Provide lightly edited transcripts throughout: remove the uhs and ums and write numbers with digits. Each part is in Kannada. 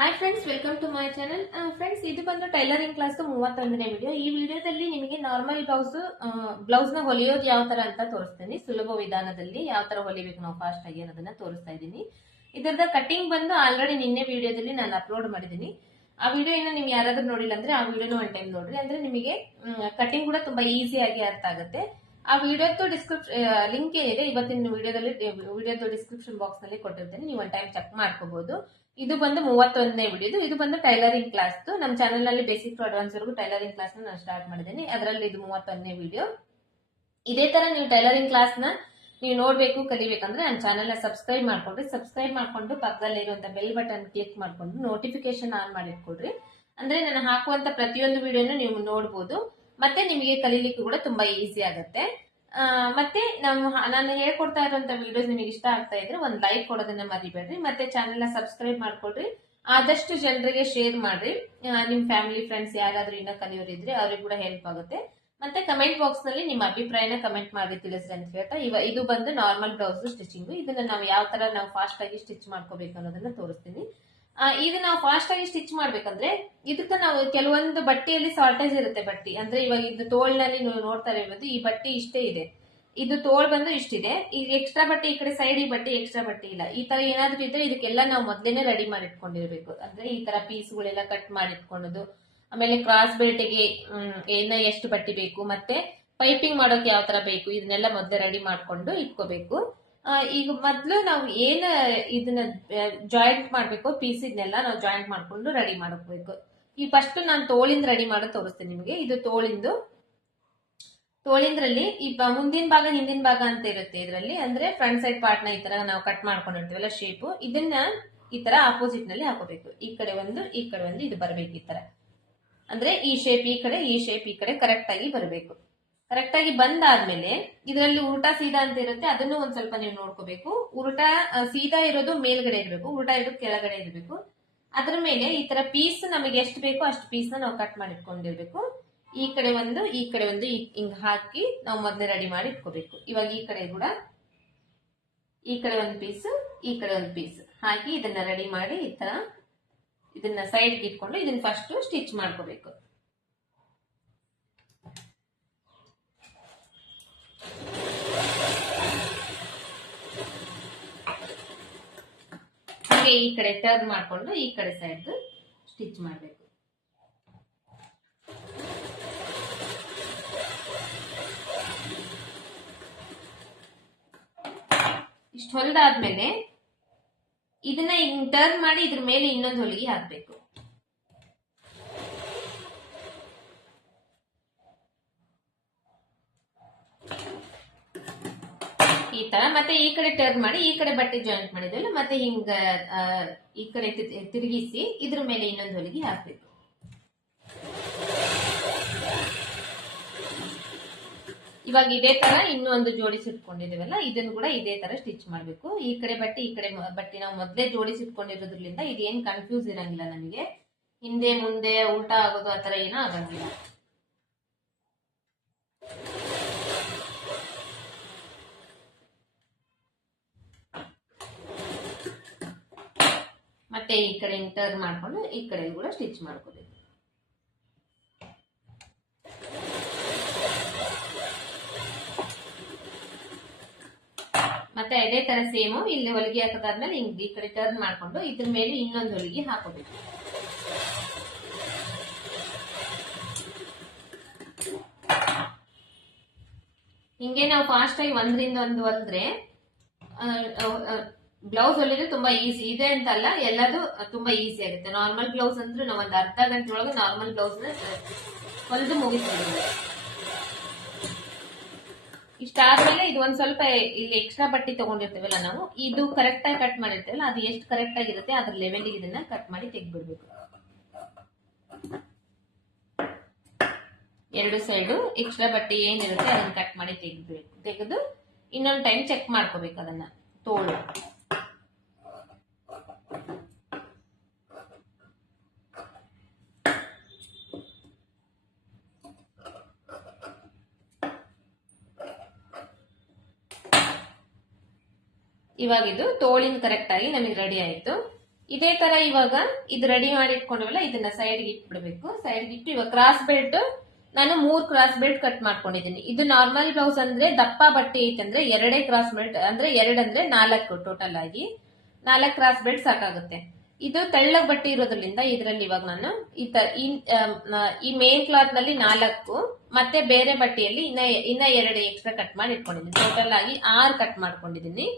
Hi friends, welcome to my channel. Friends, ಇದು ಬಂದು ಟೈಲರಿಂಗ್ ಕ್ಲಾಸ್ 31ನೇ ವಿಡಿಯೋ. ಈ ವಿಡಿಯೋದಲ್ಲಿ ನಿಮಗೆ ನಾರ್ಮಲ್ ಬ್ಲೌಸ್ ನ ಹೊಲಿಯೋದು ಯಾವ ತರ ಅಂತ ತೋರಿಸ್ತೀನಿ. ಸುಲಭ ವಿಧಾನದಲ್ಲಿ ಯಾವ ತರ ಹೊಲಿಬೇಕು ನಾವು ಫಾಸ್ಟ್ ಆಗಿ ಅನ್ನೋದನ್ನ ತೋರಿಸ್ತಾ ಇದ್ದೀನಿ. ಇದರದ ಕಟಿಂಗ್ ಬಂದು ಆಲ್ರೆಡಿ ನಿನ್ನೆ ವಿಡಿಯೋದಲ್ಲಿ ನಾನು ಅಪ್ಲೋಡ್ ಮಾಡಿದ್ದೀನಿ. ಆ ವಿಡಿಯೋ ಏನೋ ನೀವು ಯಾರಾದ್ರೂ ನೋಡಿಲ್ಲ ಅಂದ್ರೆ ಆ ವಿಡಿಯೋನ ಒನ್ ಟೈಮ್ ನೋಡ್ರಿ. ಅಂದ್ರೆ ನಿಮಗೆ ಕಟಿಂಗ್ ಕೂಡ ತುಂಬಾ ಈಸಿಯಾಗಿ ಅರ್ಥ ಆಗುತ್ತೆ. ಆ ವಿಡಿಯೋದ್ದು ಲಿಂಕ್ ಏನಿದೆ ಇವತ್ತಿನ ವಿಡಿಯೋದ ಡಿಸ್ಕ್ರಿಪ್ಷನ್ ಬಾಕ್ಸ್ ನಲ್ಲಿ ಕೊಟ್ಟಿರ್ತೇನೆ. ನೀವು ಒನ್ ಟೈಮ್ ಚೆಕ್ ಮಾಡ್ಕೋಬಹುದು. ಇದು ಬಂದು 31ನೇ ವಿಡಿಯೋ. ಇದು ಬಂದು ಟೈಲರಿಂಗ್ ಕ್ಲಾಸ್. ನಮ್ಮ ಚಾನೆಲ್ ನಲ್ಲಿ ಬೇಸಿಕ್ ಟು ಅಡ್ವಾನ್ಸ್ ವರೆಗೂ ಟೈಲರಿಂಗ್ ಕ್ಲಾಸ್ ನಾನು ಸ್ಟಾರ್ಟ್ ಮಾಡಿದ್ದೀನಿ. ಅದರಲ್ಲಿ ಇದು 31ನೇ ವಿಡಿಯೋ. ಇದೇ ತರ ನೀವು ಟೈಲರಿಂಗ್ ಕ್ಲಾಸ್ ನ ನೀವು ನೋಡ್ಬೇಕು, ಕಲಿಬೇಕಂದ್ರೆ ನನ್ನ ಚಾನೆಲ್ ನ ಸಬ್ಸ್ಕ್ರೈಬ್ ಮಾಡ್ಕೊಂಡ್ರಿ. ಸಬ್ಸ್ಕ್ರೈಬ್ ಮಾಡ್ಕೊಂಡು ಪಕ್ಕದಲ್ಲಿ ಇರುವಂತ ಬೆಲ್ ಬಟನ್ ಕ್ಲಿಕ್ ಮಾಡ್ಕೊಂಡು ನೋಟಿಫಿಕೇಶನ್ ಆನ್ ಮಾಡಿಟ್ಕೊಡ್ರಿ. ಅಂದ್ರೆ ನಾನು ಹಾಕುವಂತ ಪ್ರತಿಯೊಂದು ವಿಡಿಯೋನು ನೀವು ನೋಡಬಹುದು. ಮತ್ತೆ ನಿಮಗೆ ಕಲೀಲಿಕ್ಕೂ ಕೂಡ ತುಂಬಾ ಈಸಿ ಆಗುತ್ತೆ. ಮತ್ತೆ ನಾನು ಹೇಳ್ಕೊಡ್ತಾ ಇರುವಂತ ವಿಡಿಯೋಸ್ ನಿಮಗೆ ಇಷ್ಟ ಆಗ್ತಾ ಇದ್ರೆ ಒಂದ್ ಲೈಕ್ ಕೊಡೋದನ್ನ ಮರಿಬೇಡ್ರಿ. ಮತ್ತೆ ಚಾನೆಲ್ ನ ಸಬ್ಸ್ಕ್ರೈಬ್ ಮಾಡ್ಕೊಡ್ರಿ. ಆದಷ್ಟು ಜನರಿಗೆ ಶೇರ್ ಮಾಡ್ರಿ. ನಿಮ್ ಫ್ಯಾಮಿಲಿ ಫ್ರೆಂಡ್ಸ್ ಯಾರಾದ್ರೂ ಇನ್ನ ಕಲಿಯೋರಿದ್ರೆ ಅವ್ರಿಗೆ ಕೂಡ ಹೆಲ್ಪ್ ಆಗುತ್ತೆ. ಮತ್ತೆ ಕಮೆಂಟ್ ಬಾಕ್ಸ್ ನಲ್ಲಿ ನಿಮ್ಮ ಅಭಿಪ್ರಾಯನ ಕಮೆಂಟ್ ಮಾಡಿ ತಿಳಿಸ್ರಿ ಅಂತ ಹೇಳ್ತಾ ಇದು ಬಂದು ನಾರ್ಮಲ್ ಬ್ಲೌಸ್ ಸ್ಟಿಚಿಂಗ್. ಇದನ್ನ ನಾವು ಯಾವ ತರ ನಾವು ಫಾಸ್ಟ್ ಆಗಿ ಸ್ಟಿಚ್ ಮಾಡ್ಕೋಬೇಕು ಅನ್ನೋದನ್ನ ತೋರಿಸ್ತೀನಿ. ಇದು ನಾವು ಫಾಸ್ಟ್ ಆಗಿ ಸ್ಟಿಚ್ ಮಾಡ್ಬೇಕಂದ್ರೆ ಇದಕ್ಕೆ ನಾವು ಕೆಲವೊಂದು ಬಟ್ಟೆಯಲ್ಲಿ ಶಾರ್ಟೇಜ್ ಇರುತ್ತೆ. ಬಟ್ಟೆ ಅಂದ್ರೆ ಇವಾಗ ಇದು ತೋಳ್ನಲ್ಲಿ ನೀವು ನೋಡ್ತಾ ಇರೋದು ಈ ಬಟ್ಟೆ ಇಷ್ಟೇ ಇದೆ. ಇದು ತೋಳ್ ಬಂದು ಇಷ್ಟಿದೆ. ಈ ಎಕ್ಸ್ಟ್ರಾ ಬಟ್ಟೆ ಈ ಕಡೆ ಸೈಡ್ ಈ ಬಟ್ಟೆ ಎಕ್ಸ್ಟ್ರಾ ಬಟ್ಟೆ ಇಲ್ಲ. ಈ ತರ ಏನಾದ್ರೂ ಇದ್ರೆ ಇದಕ್ಕೆಲ್ಲ ನಾವು ಮೊದ್ಲೇನೆ ರೆಡಿ ಮಾಡಿಟ್ಕೊಂಡಿರ್ಬೇಕು. ಅಂದ್ರೆ ಈ ತರ ಪೀಸ್ಗಳೆಲ್ಲ ಕಟ್ ಮಾಡಿಟ್ಕೊಳ್ಳೋದು. ಆಮೇಲೆ ಕ್ರಾಸ್ ಬೆಲ್ಟ್ಗೆ ಎಷ್ಟು ಬಟ್ಟೆ ಬೇಕು, ಮತ್ತೆ ಪೈಪಿಂಗ್ ಮಾಡೋಕೆ ಯಾವ ತರ ಬೇಕು, ಇದನ್ನೆಲ್ಲ ಮೊದಲೇ ರೆಡಿ ಮಾಡ್ಕೊಂಡು ಇಟ್ಕೋಬೇಕು. ಈಗ ಮೊದ್ಲು ನಾವು ಇದನ್ನ ಜಾಯಿಂಟ್ ಮಾಡ್ಬೇಕು, ಪೀಸ್ ಇದನ್ನೆಲ್ಲ ನಾವು ಜಾಯಿಂಟ್ ಮಾಡ್ಕೊಂಡು ರೆಡಿ ಮಾಡ್ಕೋಬೇಕು. ಈ ಫಸ್ಟ್ ನಾನು ತೋಳಿಂದ ರೆಡಿ ಮಾಡೋದು ತೋರಿಸ್ತೀನಿ ನಿಮಗೆ. ಇದು ತೋಳಿಂದ್ರಲ್ಲಿ ಈ ಮುಂದಿನ ಭಾಗ ಹಿಂದಿನ ಭಾಗ ಅಂತ ಇರುತ್ತೆ. ಇದರಲ್ಲಿ ಅಂದ್ರೆ ಫ್ರಂಟ್ ಸೈಡ್ ಪಾರ್ಟ್ ನ ಈ ತರ ನಾವು ಕಟ್ ಮಾಡ್ಕೊಂಡಿರ್ತೀವಲ್ಲ ಶೇಪ್, ಇದನ್ನ ಈ ತರ ಆಪೋಸಿಟ್ ನಲ್ಲಿ ಹಾಕೋಬೇಕು. ಈ ಕಡೆ ಒಂದು ಇದು ಬರಬೇಕು. ಈ ತರ ಅಂದ್ರೆ ಈ ಶೇಪ್ ಈ ಕಡೆ, ಈ ಶೇಪ್ ಈ ಕಡೆ ಕರೆಕ್ಟ್ ಆಗಿ ಬರಬೇಕು. ಕರೆಕ್ಟ್ ಆಗಿ ಬಂದಾದ್ಮೇಲೆ ಇದರಲ್ಲಿ ಉಲ್ಟಾ ಸೀದಾ ಅಂತ ಇರುತ್ತೆ, ಅದನ್ನು ಒಂದ್ ಸ್ವಲ್ಪ ನೀವು ನೋಡ್ಕೋಬೇಕು. ಉಲ್ಟಾ ಸೀದಾ ಇರೋದು ಮೇಲ್ಗಡೆ ಇರಬೇಕು, ಉಲ್ಟಾ ಇರೋದು ಕೆಳಗಡೆ ಇರಬೇಕು. ಅದ್ರ ಮೇಲೆ ಈ ತರ ಪೀಸ್ ನಮಗೆ ಎಷ್ಟು ಬೇಕೋ ಅಷ್ಟು ಪೀಸ್ ನ ನಾವು ಕಟ್ ಮಾಡಿ ಇಟ್ಕೊಂಡಿರ್ಬೇಕು. ಈ ಕಡೆ ಒಂದು ಹಿಂಗ್ ಹಾಕಿ ನಾವು ಮೊದಲೇ ರೆಡಿ ಮಾಡಿ ಇಟ್ಕೋಬೇಕು. ಇವಾಗ ಈ ಕಡೆ ಒಂದು ಪೀಸ್, ಈ ಕಡೆ ಒಂದು ಪೀಸ್ ಹಾಕಿ ಇದನ್ನ ರೆಡಿ ಮಾಡಿ ಈ ತರ ಇದನ್ನ ಸೈಡ್ಗೆ ಇಟ್ಕೊಂಡು ಇದನ್ನ ಫಸ್ಟ್ ಸ್ಟಿಚ್ ಮಾಡ್ಕೋಬೇಕು. ಹಾಗೆ ಈ ಕಡೆ ಟರ್ನ್ ಮಾಡ್ಕೊಂಡು ಈ ಕಡೆ ಸೈಡ್ ಸ್ಟಿಚ್ ಮಾಡಬೇಕು. ಇಷ್ಟು ಹೊಲಿದಾದ್ಮೇಲೆ ಇದನ್ನ ಹಿಂಗ್ ಟರ್ನ್ ಮಾಡಿ ಇದ್ರ ಮೇಲೆ ಇನ್ನೊಂದು ಹೊಲಿಗೆ ಹಾಕ್ಬೇಕು. ಈ ತರ ಮತ್ತೆ ಈ ಕಡೆ ಟರ್ನ್ ಮಾಡಿ ಈ ಕಡೆ ಬಟ್ಟೆ ಜಾಯಿಂಟ್ ಮಾಡಿದ್ವಲ್ಲ, ಮತ್ತೆ ಹಿಂಗ ಈ ಕಡೆ ತಿರುಗಿಸಿ ಇದ್ರ ಮೇಲೆ ಇನ್ನೊಂದು ಹೊಲಿಗೆ ಹಾಕ್ಬೇಕು. ಇವಾಗ ಇದೇ ತರ ಇನ್ನೂ ಒಂದು ಜೋಡಿಸಿಟ್ಕೊಂಡಿದೀವಲ್ಲ, ಇದನ್ನು ಕೂಡ ಇದೇ ತರ ಸ್ಟಿಚ್ ಮಾಡ್ಬೇಕು. ಈ ಕಡೆ ಬಟ್ಟೆ ನಾವು ಮೊದಲೇ ಜೋಡಿಸಿಟ್ಕೊಂಡಿರೋದ್ರಿಂದ ಇದೇನ್ ಕನ್ಫ್ಯೂಸ್ ಇರಂಗಿಲ್ಲ. ನಮಗೆ ಹಿಂದೆ ಮುಂದೆ ಉಲ್ಟಾ ಆಗೋದು ಆತರ ಏನೋ ಆಗಂಗಿಲ್ಲ. ಮತ್ತೆ ಈ ಕಡೆ ಟರ್ನ್ ಮಾಡ್ಕೊಂಡು ಈ ಕಡೆ ಕೂಡ ಸ್ಟಿಚ್ ಮಾಡ್ಕೋಬೇಕು. ಮತ್ತೆ ಅದೇ ತರ ಸೇಮ್ ಇಲ್ಲಿ ಹೊಲಿಗೆ ಹಾಕದಾದ್ಮೇಲೆ ಈ ಕಡೆ ಟರ್ನ್ ಮಾಡ್ಕೊಂಡು ಇದ್ರ ಮೇಲೆ ಇನ್ನೊಂದು ಹೊಲಿಗೆ ಹಾಕೋಬೇಕು. ಹಿಂಗೆ ನಾವು ಫಾಸ್ಟ್ ಆಗಿ ಒಂದರಿಂದ ಒಂದು ಹೊಲಿದ್ರೆ ಬ್ಲೌಸ್ ಹೊಲಿದ್ರೆ ತುಂಬಾ ಈಸಿ ಇದೆ ಅಂತಲ್ಲ, ಎಲ್ಲದು ತುಂಬಾ ಈಸಿ ಆಗುತ್ತೆ. ನಾರ್ಮಲ್ ಬ್ಲೌಸ್ ಅಂದ್ರೆ ನಾವು ಒಂದು ಅರ್ಧ ಗಂಟೆ ಒಳಗೆ ನಾರ್ಮಲ್ ಬ್ಲೌಸ್ ಹೊಲಿದು ಮುಗಿಸ್ಬಿಡ್ತೀವಿ. ಇಷ್ಟಾದ್ಮೇಲೆ ಇದು ಒಂದ್ ಸ್ವಲ್ಪ ಇಲ್ಲಿ ಎಕ್ಸ್ಟ್ರಾ ಬಟ್ಟೆ ತಗೊಂಡಿರ್ತೀವಲ್ಲ ನಾವು, ಇದು ಕರೆಕ್ಟ್ ಆಗಿ ಕಟ್ ಮಾಡಿರ್ತೀವಲ್ಲ, ಅದು ಎಷ್ಟು ಕರೆಕ್ಟ್ ಆಗಿರುತ್ತೆ ಅದ್ರ ಲೆವೆಲ್ಗೆ ಇದನ್ನ ಕಟ್ ಮಾಡಿ ತೆಗ್ದ್ಬಿಡ್ಬೇಕು. ಎರಡು ಸೈಡು ಎಕ್ಸ್ಟ್ರಾ ಬಟ್ಟೆ ಏನಿರುತ್ತೆ ಅದನ್ನ ಕಟ್ ಮಾಡಿ ತೆಗೆದು ಇನ್ನೊಂದು ಟೈಮ್ ಚೆಕ್ ಮಾಡ್ಕೋಬೇಕು ಅದನ್ನ ತೋಳು. ಇವಾಗ ಇದು ತೋಳಿನ ಕರೆಕ್ಟ್ ಆಗಿ ನಮಗೆ ರೆಡಿ ಆಯ್ತು. ಇದೇ ತರ ಇವಾಗ ಇದು ರೆಡಿ ಮಾಡಿ ಇಟ್ಕೊಂಡವಲ್ಲ, ಇದನ್ನ ಸೈಡ್ಗೆ ಇಟ್ಬಿಡ್ಬೇಕು. ಸೈಡ್ಗೆ ಇಟ್ಟು ಇವಾಗ ಕ್ರಾಸ್ ಬೆಲ್ಟ್ ನಾನು 3 ಕ್ರಾಸ್ ಬೆಲ್ಟ್ ಕಟ್ ಮಾಡ್ಕೊಂಡಿದ್ದೀನಿ. ಇದು ನಾರ್ಮಲ್ ಬ್ಲೌಸ್ ಅಂದ್ರೆ ದಪ್ಪ ಬಟ್ಟೆ ಐತಂದ್ರೆ 2 ಕ್ರಾಸ್ ಬೆಲ್ಟ್ ಅಂದ್ರೆ 2 ಅಂದ್ರೆ 4 ಟೋಟಲ್ ಆಗಿ 4 ಕ್ರಾಸ್ ಬೆಲ್ಟ್ ಸಾಕಾಗುತ್ತೆ. ಇದು ತೆಳ್ಳಗ್ ಬಟ್ಟೆ ಇರೋದ್ರಿಂದ ಇದರಲ್ಲಿ ಇವಾಗ ನಾನು ಈ ಮೇನ್ ಕ್ಲಾತ್ ನಲ್ಲಿ 4 ಮತ್ತೆ ಬೇರೆ ಬಟ್ಟೆಯಲ್ಲಿ ಇನ್ನ 2 ಎಕ್ಸ್ಟ್ರಾ ಕಟ್ ಮಾಡಿ ಇಟ್ಕೊಂಡಿದ್ದೀನಿ. ಟೋಟಲ್ ಆಗಿ 6 ಕಟ್ ಮಾಡ್ಕೊಂಡಿದ್ದೀನಿ.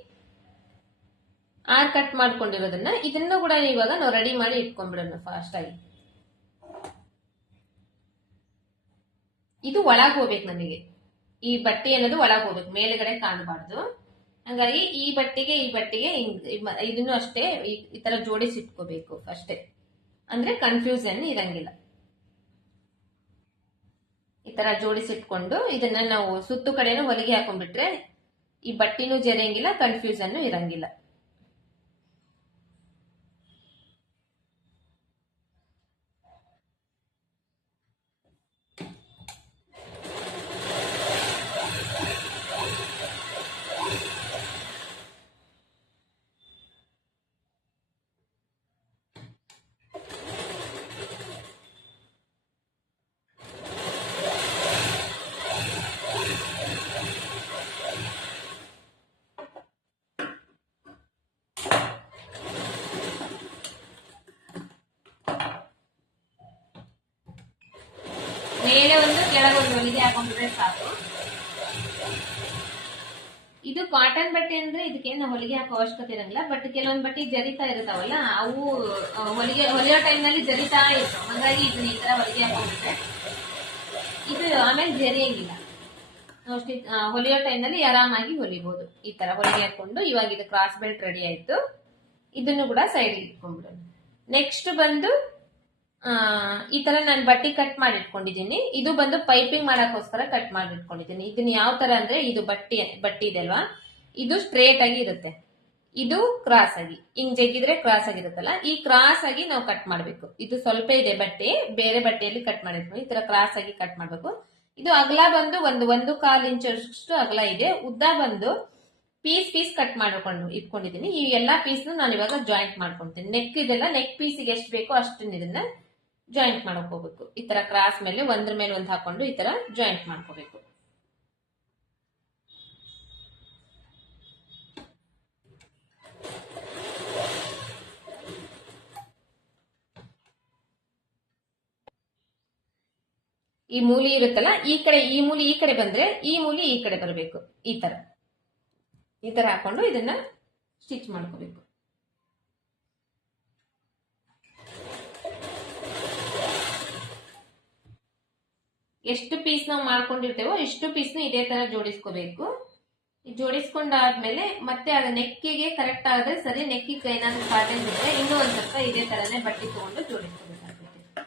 6 ಕಟ್ ಮಾಡ್ಕೊಂಡಿರೋದನ್ನ ಇದನ್ನು ಕೂಡ ಇವಾಗ ನಾವು ರೆಡಿ ಮಾಡಿ ಇಟ್ಕೊಂಡ್ಬಿಡೋಣ ಫಾಸ್ಟ್ ಆಗಿ. ಇದು ಒಳಗ್ ಹೋಗ್ಬೇಕು, ನಮಗೆ ಈ ಬಟ್ಟೆ ಅನ್ನೋದು ಒಳಗ್ ಹೋಗ್ಬೇಕು, ಮೇಲ್ಗಡೆ ಕಾಣಬಾರ್ದು. ಹಂಗಾಗಿ ಈ ಬಟ್ಟೆಗೆ ಇದನ್ನು ಅಷ್ಟೇ ಈ ತರ ಜೋಡಿಸಿ ಇಟ್ಕೋಬೇಕು ಅಷ್ಟೇ, ಅಂದ್ರೆ ಕನ್ಫ್ಯೂಷನ್ ಇರಂಗಿಲ್ಲ. ಈ ತರ ಜೋಡಿಸಿಟ್ಕೊಂಡು ಇದನ್ನ ನಾವು ಸುತ್ತು ಕಡೆನೂ ಹೊಲಿಗೆ ಹಾಕೊಂಡ್ಬಿಟ್ರೆ ಈ ಬಟ್ಟೆನೂ ಜರಿಯಂಗಿಲ್ಲ, ಕನ್ಫ್ಯೂಷನ್ ಇರಂಗಿಲ್ಲ. ಮೇಲೆ ಒಂದು ಕೆಳಗೊಂದು ಹೊಲಿಗೆ ಹಾಕೊಂಡ್ರೆ ಸಾಕು. ಇದು ಕಾಟನ್ ಬಟ್ಟೆ ಅಂದ್ರೆ ಇದಕ್ಕೇನು ಹೊಲಿಗೆ ಹಾಕೋ ಅವಶ್ಯಕತೆ ಇರಂಗಿಲ್ಲ. ಬಟ್ ಕೆಲವೊಂದ್ ಬಟ್ಟೆ ಜರಿತಾ ಇರ್ತಾವಲ್ಲ, ಅವು ಹೊಲಿಯೋ ಟೈಮ್ ನಲ್ಲಿ ಜರಿತಾ ಇರ್ತಾವ. ಹಾಗಾಗಿ ಇದನ್ನ ಈ ತರ ಹೊಲಿಗೆ ಹಾಕೊಂಡ್ರೆ ಇದು ಆಮೇಲೆ ಜರಿಯಂಗಿಲ್ಲ. ಹೊಲಿಯೋ ಟೈಮ್ ನಲ್ಲಿ ಆರಾಮಾಗಿ ಹೊಲಿಬಹುದು. ಈ ತರ ಹೊಲಿಗೆ ಹಾಕೊಂಡು ಇವಾಗ ಇದು ಕ್ರಾಸ್ ಬೆಲ್ಟ್ ರೆಡಿ ಆಯ್ತು. ಇದನ್ನು ಕೂಡ ಸೈಡ್ ಇಟ್ಕೊಂಡ್ಬಿಡೋಣ. ನೆಕ್ಸ್ಟ್ ಬಂದು ಈ ತರ ನಾನು ಬಟ್ಟೆ ಕಟ್ ಮಾಡಿ ಇಟ್ಕೊಂಡಿದ್ದೀನಿ. ಇದು ಬಂದು ಪೈಪಿಂಗ್ ಮಾಡಕ್ಕೋಸ್ಕರ ಕಟ್ ಮಾಡಿ ಇಟ್ಕೊಂಡಿದ್ದೀನಿ. ಇದನ್ನ ಯಾವ ತರ ಅಂದ್ರೆ ಇದು ಬಟ್ಟೆ ಇದೆ ಅಲ್ವಾ, ಇದು ಸ್ಟ್ರೇಟ್ ಆಗಿ ಇರುತ್ತೆ, ಇದು ಕ್ರಾಸ್ ಆಗಿ ಹಿಂಗ್ ಜಗ್ಗಿದ್ರೆ ಕ್ರಾಸ್ ಆಗಿರುತ್ತಲ್ಲ, ಈ ಕ್ರಾಸ್ ಆಗಿ ನಾವು ಕಟ್ ಮಾಡ್ಬೇಕು. ಇದು ಸ್ವಲ್ಪ ಇದೆ ಬಟ್ಟೆ, ಬೇರೆ ಬಟ್ಟೆಯಲ್ಲಿ ಕಟ್ ಮಾಡಿರ್ತೀವಿ, ಈ ತರ ಕ್ರಾಸ್ ಆಗಿ ಕಟ್ ಮಾಡ್ಬೇಕು. ಇದು ಅಗಲ ಬಂದು ಒಂದು 1.25 ಇಂಚಷ್ಟು ಅಗಲ ಇದೆ. ಉದ್ದ ಬಂದು ಪೀಸ್ ಕಟ್ ಮಾಡ್ಕೊಂಡು ಇಟ್ಕೊಂಡಿದ್ದೀನಿ. ಈ ಎಲ್ಲಾ ಪೀಸ್ ನಾನು ಇವಾಗ ಜಾಯಿಂಟ್ ಮಾಡ್ಕೊಂತೀನಿ. ನೆಕ್ ಇದೆಲ್ಲ ನೆಕ್ ಪೀಸಿಗೆ ಎಷ್ಟು ಬೇಕೋ ಅಷ್ಟನ್ನ ಇದನ್ನ ಜಾಯಿಂಟ್ ಮಾಡಕ್ ಹೋಗ್ಬೇಕು. ಈ ತರ ಕ್ರಾಸ್ ಮೇಲೆ ಒಂದ್ರ ಮೇಲೆ ಒಂದ್ ಹಾಕೊಂಡು ಈ ತರ ಜಾಯಿಂಟ್ ಮಾಡ್ಕೋಬೇಕು. ಈ ಮೂಲಿ ಇರುತ್ತಲ್ಲ, ಈ ಮೂಲಿ ಈ ಕಡೆ ಬಂದ್ರೆ ಈ ಮೂಲಿ ಈ ಕಡೆ ಬರಬೇಕು. ಈ ತರ ಹಾಕೊಂಡು ಇದನ್ನ ಸ್ಟಿಚ್ ಮಾಡ್ಕೋಬೇಕು. ಎಷ್ಟು ಪೀಸ್ ನಾವು ಮಾಡ್ಕೊಂಡಿರ್ತೇವೋ ಇಷ್ಟು ಪೀಸ್ನ ಇದೇ ತರ ಜೋಡಿಸ್ಕೋಬೇಕು. ಜೋಡಿಸ್ಕೊಂಡಾದ್ಮೇಲೆ ಮತ್ತೆ ಅದ ನೆಕ್ಕಿಗೆ ಕರೆಕ್ಟ್ ಆದ್ರೆ ಸರಿ. ನೆಕ್ಕಿಗೆ ಏನಾದ್ರೂ ಕಾಟನ್ ಇದ್ರೆ ಇನ್ನೂ ಒಂದ್ ಸ್ವಲ್ಪ ಇದೇ ತರನೇ ಬಟ್ಟೆ ತಗೊಂಡು ಜೋಡಿಸ್ಕೋಬೇಕಾಗುತ್ತೆ.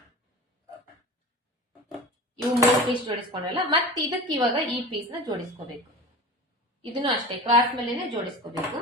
ಇವು 3 ಪೀಸ್ ಜೋಡಿಸ್ಕೊಂಡಲ್ಲ, ಮತ್ತೆ ಇದಕ್ಕೆ ಇವಾಗ ಈ ಪೀಸ್ ನ ಜೋಡಿಸ್ಕೋಬೇಕು. ಇದನ್ನು ಅಷ್ಟೇ ಕ್ರಾಸ್ ಮೇಲೆನೆ ಜೋಡಿಸ್ಕೋಬೇಕು.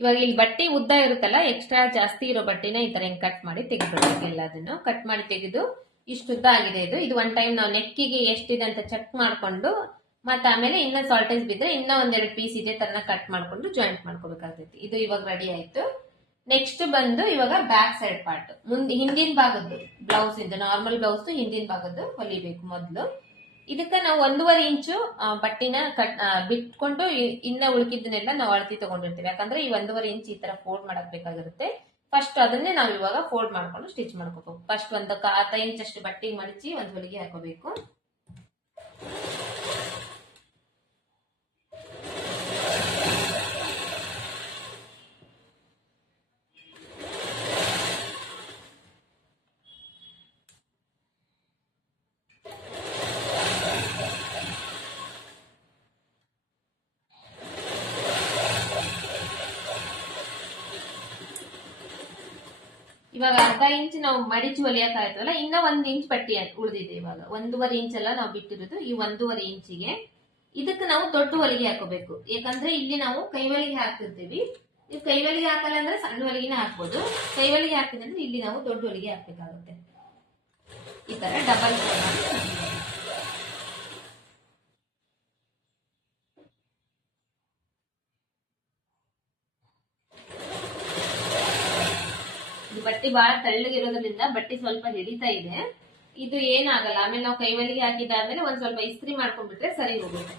ಇವಾಗ ಇಲ್ಲಿ ಬಟ್ಟೆ ಉದ್ದ ಇರುತ್ತಲ್ಲ, ಎಕ್ಸ್ಟ್ರಾ ಜಾಸ್ತಿ ಇರೋ ಬಟ್ಟೆನ ಈ ತರ ಕಟ್ ಮಾಡಿ ತೆಗೆದ್ಬಿಡ್ಬೇಕು. ಎಲ್ಲದನ್ನು ಕಟ್ ಮಾಡಿ ತೆಗೆದು ಇಷ್ಟು ಉದ್ದ ಆಗಿದೆ ಇದು ಒನ್ ಟೈಮ್ ನಾವು ನೆಕ್ಕಿಗೆ ಎಷ್ಟಿದೆ ಅಂತ ಚೆಕ್ ಮಾಡ್ಕೊಂಡು ಮತ್ತೆ ಆಮೇಲೆ ಇನ್ನ ಸಾಲ್ಟೇಜ್ ಬಿದ್ರೆ ಇನ್ನ ಒಂದೆರಡು ಪೀಸ್ ಇದೇ ತರನ ಕಟ್ ಮಾಡ್ಕೊಂಡು ಜಾಯಿಂಟ್ ಮಾಡ್ಕೋಬೇಕಾಗ್ತೈತಿ. ಇದು ಇವಾಗ ರೆಡಿ ಆಯ್ತು. ನೆಕ್ಸ್ಟ್ ಬಂದು ಇವಾಗ ಬ್ಯಾಕ್ ಸೈಡ್ ಪಾರ್ಟ್, ಹಿಂದಿನ ಭಾಗದ್ದು ಬ್ಲೌಸ್ ಇಂದ ನಾರ್ಮಲ್ ಬ್ಲೌಸ್ ಹಿಂದಿನ ಭಾಗದ್ದು ಹೊಲಿಬೇಕು ಮೊದ್ಲು. ಇದಕ್ಕ ನಾವು 1.5 ಇಂಚು ಬಟ್ಟಿನ ಬಿಟ್ಕೊಂಡು ಇನ್ನ ಉಳ್ಕಿದ್ದನ್ನೆಲ್ಲ ನಾವು ಅಳತಿ ತಗೊಂಡಿರ್ತೀವಿ. ಯಾಕಂದ್ರೆ ಈ 1.5 ಇಂಚ್ ಈ ತರ ಫೋಲ್ಡ್ ಮಾಡಕ್ ಬೇಕಾಗಿರುತ್ತೆ. ಫಸ್ಟ್ ಅದನ್ನೇ ನಾವು ಇವಾಗ ಫೋಲ್ಡ್ ಮಾಡ್ಕೊಂಡು ಸ್ಟಿಚ್ ಮಾಡ್ಕೋಬೇಕು. ಫಸ್ಟ್ ಒಂದು ಅರ್ಧ ಇಂಚ್ ಅಷ್ಟು ಬಟ್ಟೆಗೆ ಮಡಚಿ ಒಂದ್ ಹೊಲಿಗೆ ಹಾಕೋಬೇಕು. ಇವಾಗ ಅರ್ಧ ಇಂಚ್ ನಾವು ಮಡಿಚಿ ಹೊಲಿಯಕ್ ಆಯ್ತಲ್ಲ, ಇನ್ನ 1 ಇಂಚ್ ಪಟ್ಟಿ ಉಳಿದಿದೆ. ಇವಾಗ 1.5 ಇಂಚ್ ಎಲ್ಲ ನಾವು ಬಿಟ್ಟಿರೋದು. ಈ 1.5 ಇಂಚಿಗೆ ಇದಕ್ಕೆ ನಾವು ದೊಡ್ಡ ಹೊಲಿಗೆ ಹಾಕೋಬೇಕು. ಯಾಕಂದ್ರೆ ಇಲ್ಲಿ ನಾವು ಕೈ ಹೊಲಿಗೆ ಹಾಕ್ತಿರ್ತೀವಿ. ನೀವು ಕೈ ಹೊಲಿಗೆ ಹಾಕಲ್ಲ ಅಂದ್ರೆ ಸಣ್ಣ ಹೊಲಿಗೆನೇ ಹಾಕ್ಬೋದು. ಕೈ ಹೊಲಿಗೆ ಹಾಕಿದ್ರೆ ಇಲ್ಲಿ ನಾವು ದೊಡ್ಡ ಹೊಲಿಗೆ ಹಾಕ್ಬೇಕಾಗುತ್ತೆ. ಈ ತರ ಡಬಲ್ ಬಟ್ಟೆ ಬಹಳ ತೆಳ್ಳಗಿರೋದ್ರಿಂದ ಬಟ್ಟೆ ಸ್ವಲ್ಪ ಹಿಡಿತಾ ಇದೆ. ಇದು ಏನಾಗಲ್ಲ. ಆಮೇಲೆ ನಾವು ಕೈ ಹೊಲಿಗೆ ಹಾಕಿದಾದ್ಮೇಲೆ ಒಂದ್ ಸ್ವಲ್ಪ ಇಸ್ತ್ರಿ ಮಾಡ್ಕೊಂಡ್ಬಿಟ್ರೆ ಸರಿ ಹೋಗುತ್ತೆ.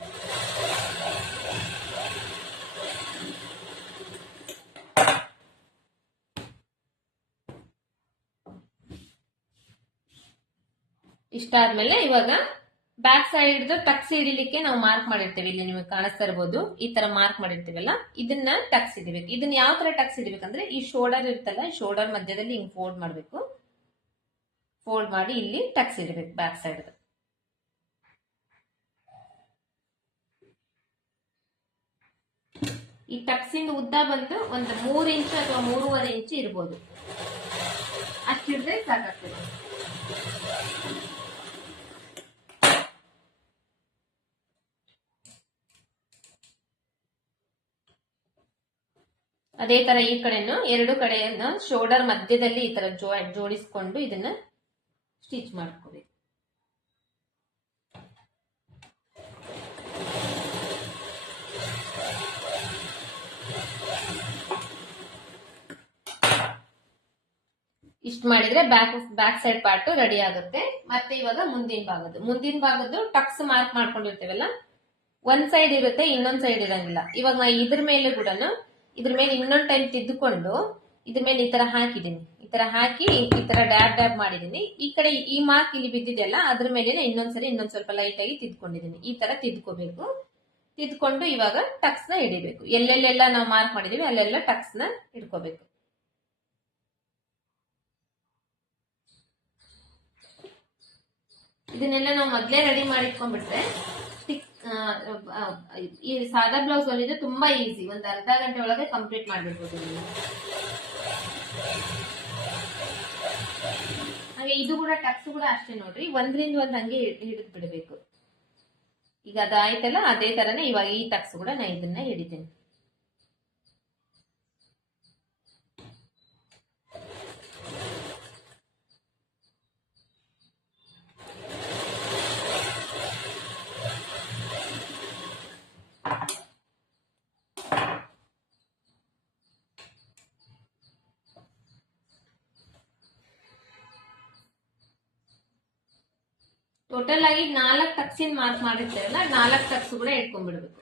ಇಷ್ಟಾದ್ಮೇಲೆ ಇವಾಗ ಬ್ಯಾಕ್ ಸೈಡ್ ಟಕ್ಸ್ ಹಿಡಿಲಿಕ್ಕೆ ನಾವು ಮಾರ್ಕ್ ಮಾಡಿರ್ತೇವೆ. ಇಲ್ಲಿ ನಿಮಗೆ ಕಾಣಿಸ್ತಾ ಇರಬಹುದು, ಈ ತರ ಮಾರ್ಕ್ ಮಾಡಿರ್ತೀವಲ್ಲ, ಇದನ್ನ ಟಕ್ಸ್ ಹಿಡಿಬೇಕು. ಇದನ್ನ ಯಾವ ತರ ಟಕ್ಸ್ ಹಿಡಿಬೇಕಂದ್ರೆ ಈ ಶೋಲ್ಡರ್ ಇರುತ್ತಲ್ಲ, ಶೋಲ್ಡರ್ ಮಧ್ಯದಲ್ಲಿ ಹಿಂಗ್ ಫೋಲ್ಡ್ ಮಾಡ್ಬೇಕು. ಫೋಲ್ಡ್ ಮಾಡಿ ಇಲ್ಲಿ ಟಕ್ಸ್ ಹಿಡಿಬೇಕು ಬ್ಯಾಕ್ ಸೈಡ್. ಈ ಟಕ್ಸಿಂದ ಉದ್ದ ಬಂದು ಒಂದು 3 ಇಂಚ್ ಅಥವಾ 3.5 ಇಂಚ್ ಇರ್ಬೋದು. ಅಷ್ಟಿದ್ರೆ ಸಾಕಾಗ್ತದೆ. ಅದೇ ತರ ಈ ಕಡೆನು ಎರಡು ಕಡೆಯನ್ನ ಶೋಲ್ಡರ್ ಮಧ್ಯದಲ್ಲಿ ಈ ತರ ಜೋಡಿಸ್ಕೊಂಡು ಇದನ್ನ ಸ್ಟಿಚ್ ಮಾಡ್ಕೋಬೇಕು. ಇಷ್ಟ ಮಾಡಿದ್ರೆ ಬ್ಯಾಕ್ ಸೈಡ್ ಪಾರ್ಟ್ ರೆಡಿ ಆಗುತ್ತೆ. ಮತ್ತೆ ಇವಾಗ ಮುಂದಿನ ಭಾಗದ್ದು ಟಕ್ಸ್ ಮಾರ್ಕ್ ಮಾಡ್ಕೊಂಡಿರ್ತೇವಲ್ಲ, ಒಂದ್ ಸೈಡ್ ಇರುತ್ತೆ, ಇನ್ನೊಂದ್ ಸೈಡ್ ಇರಂಗಿಲ್ಲ. ಇವಾಗ ನಾ ಇದ್ರ ಮೇಲೆ ಕೂಡ ಇದ್ರ ಮೇಲೆ ಇನ್ನೊಂದ್ ಟೈಮ್ ತಿದ್ದುಕೊಂಡು ಇದ್ರ ಮೇಲೆ ಈ ತರ ಹಾಕಿದೀನಿ. ಈ ತರ ಹಾಕಿ ಈ ತರ ಡ್ಯಾಬ್ ಮಾಡಿದೀನಿ. ಈ ಕಡೆ ಈ ಮಾರ್ಕ್ ಇಲ್ಲಿ ಬಿದ್ದಿದೆಯಲ್ಲ, ಅದ್ರ ಮೇಲೆ ಇನ್ನೊಂದ್ ಸ್ವಲ್ಪ ಲೈಟ್ ಆಗಿ ತಿದ್ಕೊಂಡಿದೀನಿ. ಈ ತರ ತಿದ್ಕೋಬೇಕು. ತಿದ್ಕೊಂಡು ಇವಾಗ ಟಕ್ಸ್ ನ ಹಿಡಿಬೇಕು. ಎಲ್ಲೆಲ್ಲೆಲ್ಲ ನಾವು ಮಾರ್ಕ್ ಮಾಡಿದೀವಿ ಅಲ್ಲೆಲ್ಲ ಟಕ್ಸ್ ನ ಹಿಡ್ಕೋಬೇಕು. ಇದನ್ನೆಲ್ಲ ನಾವು ಮೊದ್ಲೇ ರೆಡಿ ಮಾಡಿಟ್ಕೊಂಡ್ಬಿಟ್ರೆ ಈ ಸಾದಾ ಬ್ಲೌಸ್ ಹೊಲಿದು ತುಂಬಾ ಈಸಿ. ಒಂದ್ ಅರ್ಧ ಗಂಟೆ ಒಳಗೆ ಕಂಪ್ಲೀಟ್ ಮಾಡ್ಬಿಡ್ಬೋದು. ಹಾಗೆ ಇದು ಕೂಡ ಟಕ್ಸ್ ಕೂಡ ಅಷ್ಟೇ ನೋಡ್ರಿ, ಒಂದ್ರಿಂದ ಒಂದ್ ಹಂಗೆ ಹಿಡಿದು ಬಿಡಬೇಕು. ಈಗ ಅದಾಯ್ತಲ್ಲ, ಅದೇ ತರನೇ ಇವಾಗ ಈ ಟಕ್ಸ್ ಕೂಡ ನಾ ಇದನ್ನ ಹಿಡಿತೀನಿ. ಟೋಟಲ್ ಆಗಿ 4 ಟಕ್ಸಿನ್ ಮಾರ್ಕ್ ಮಾಡಿರ್ತೇವಲ್ಲ, 4 ಟಕ್ಸ್ ಕೂಡ ಇಟ್ಕೊಂಡ್ಬಿಡ್ಬೇಕು.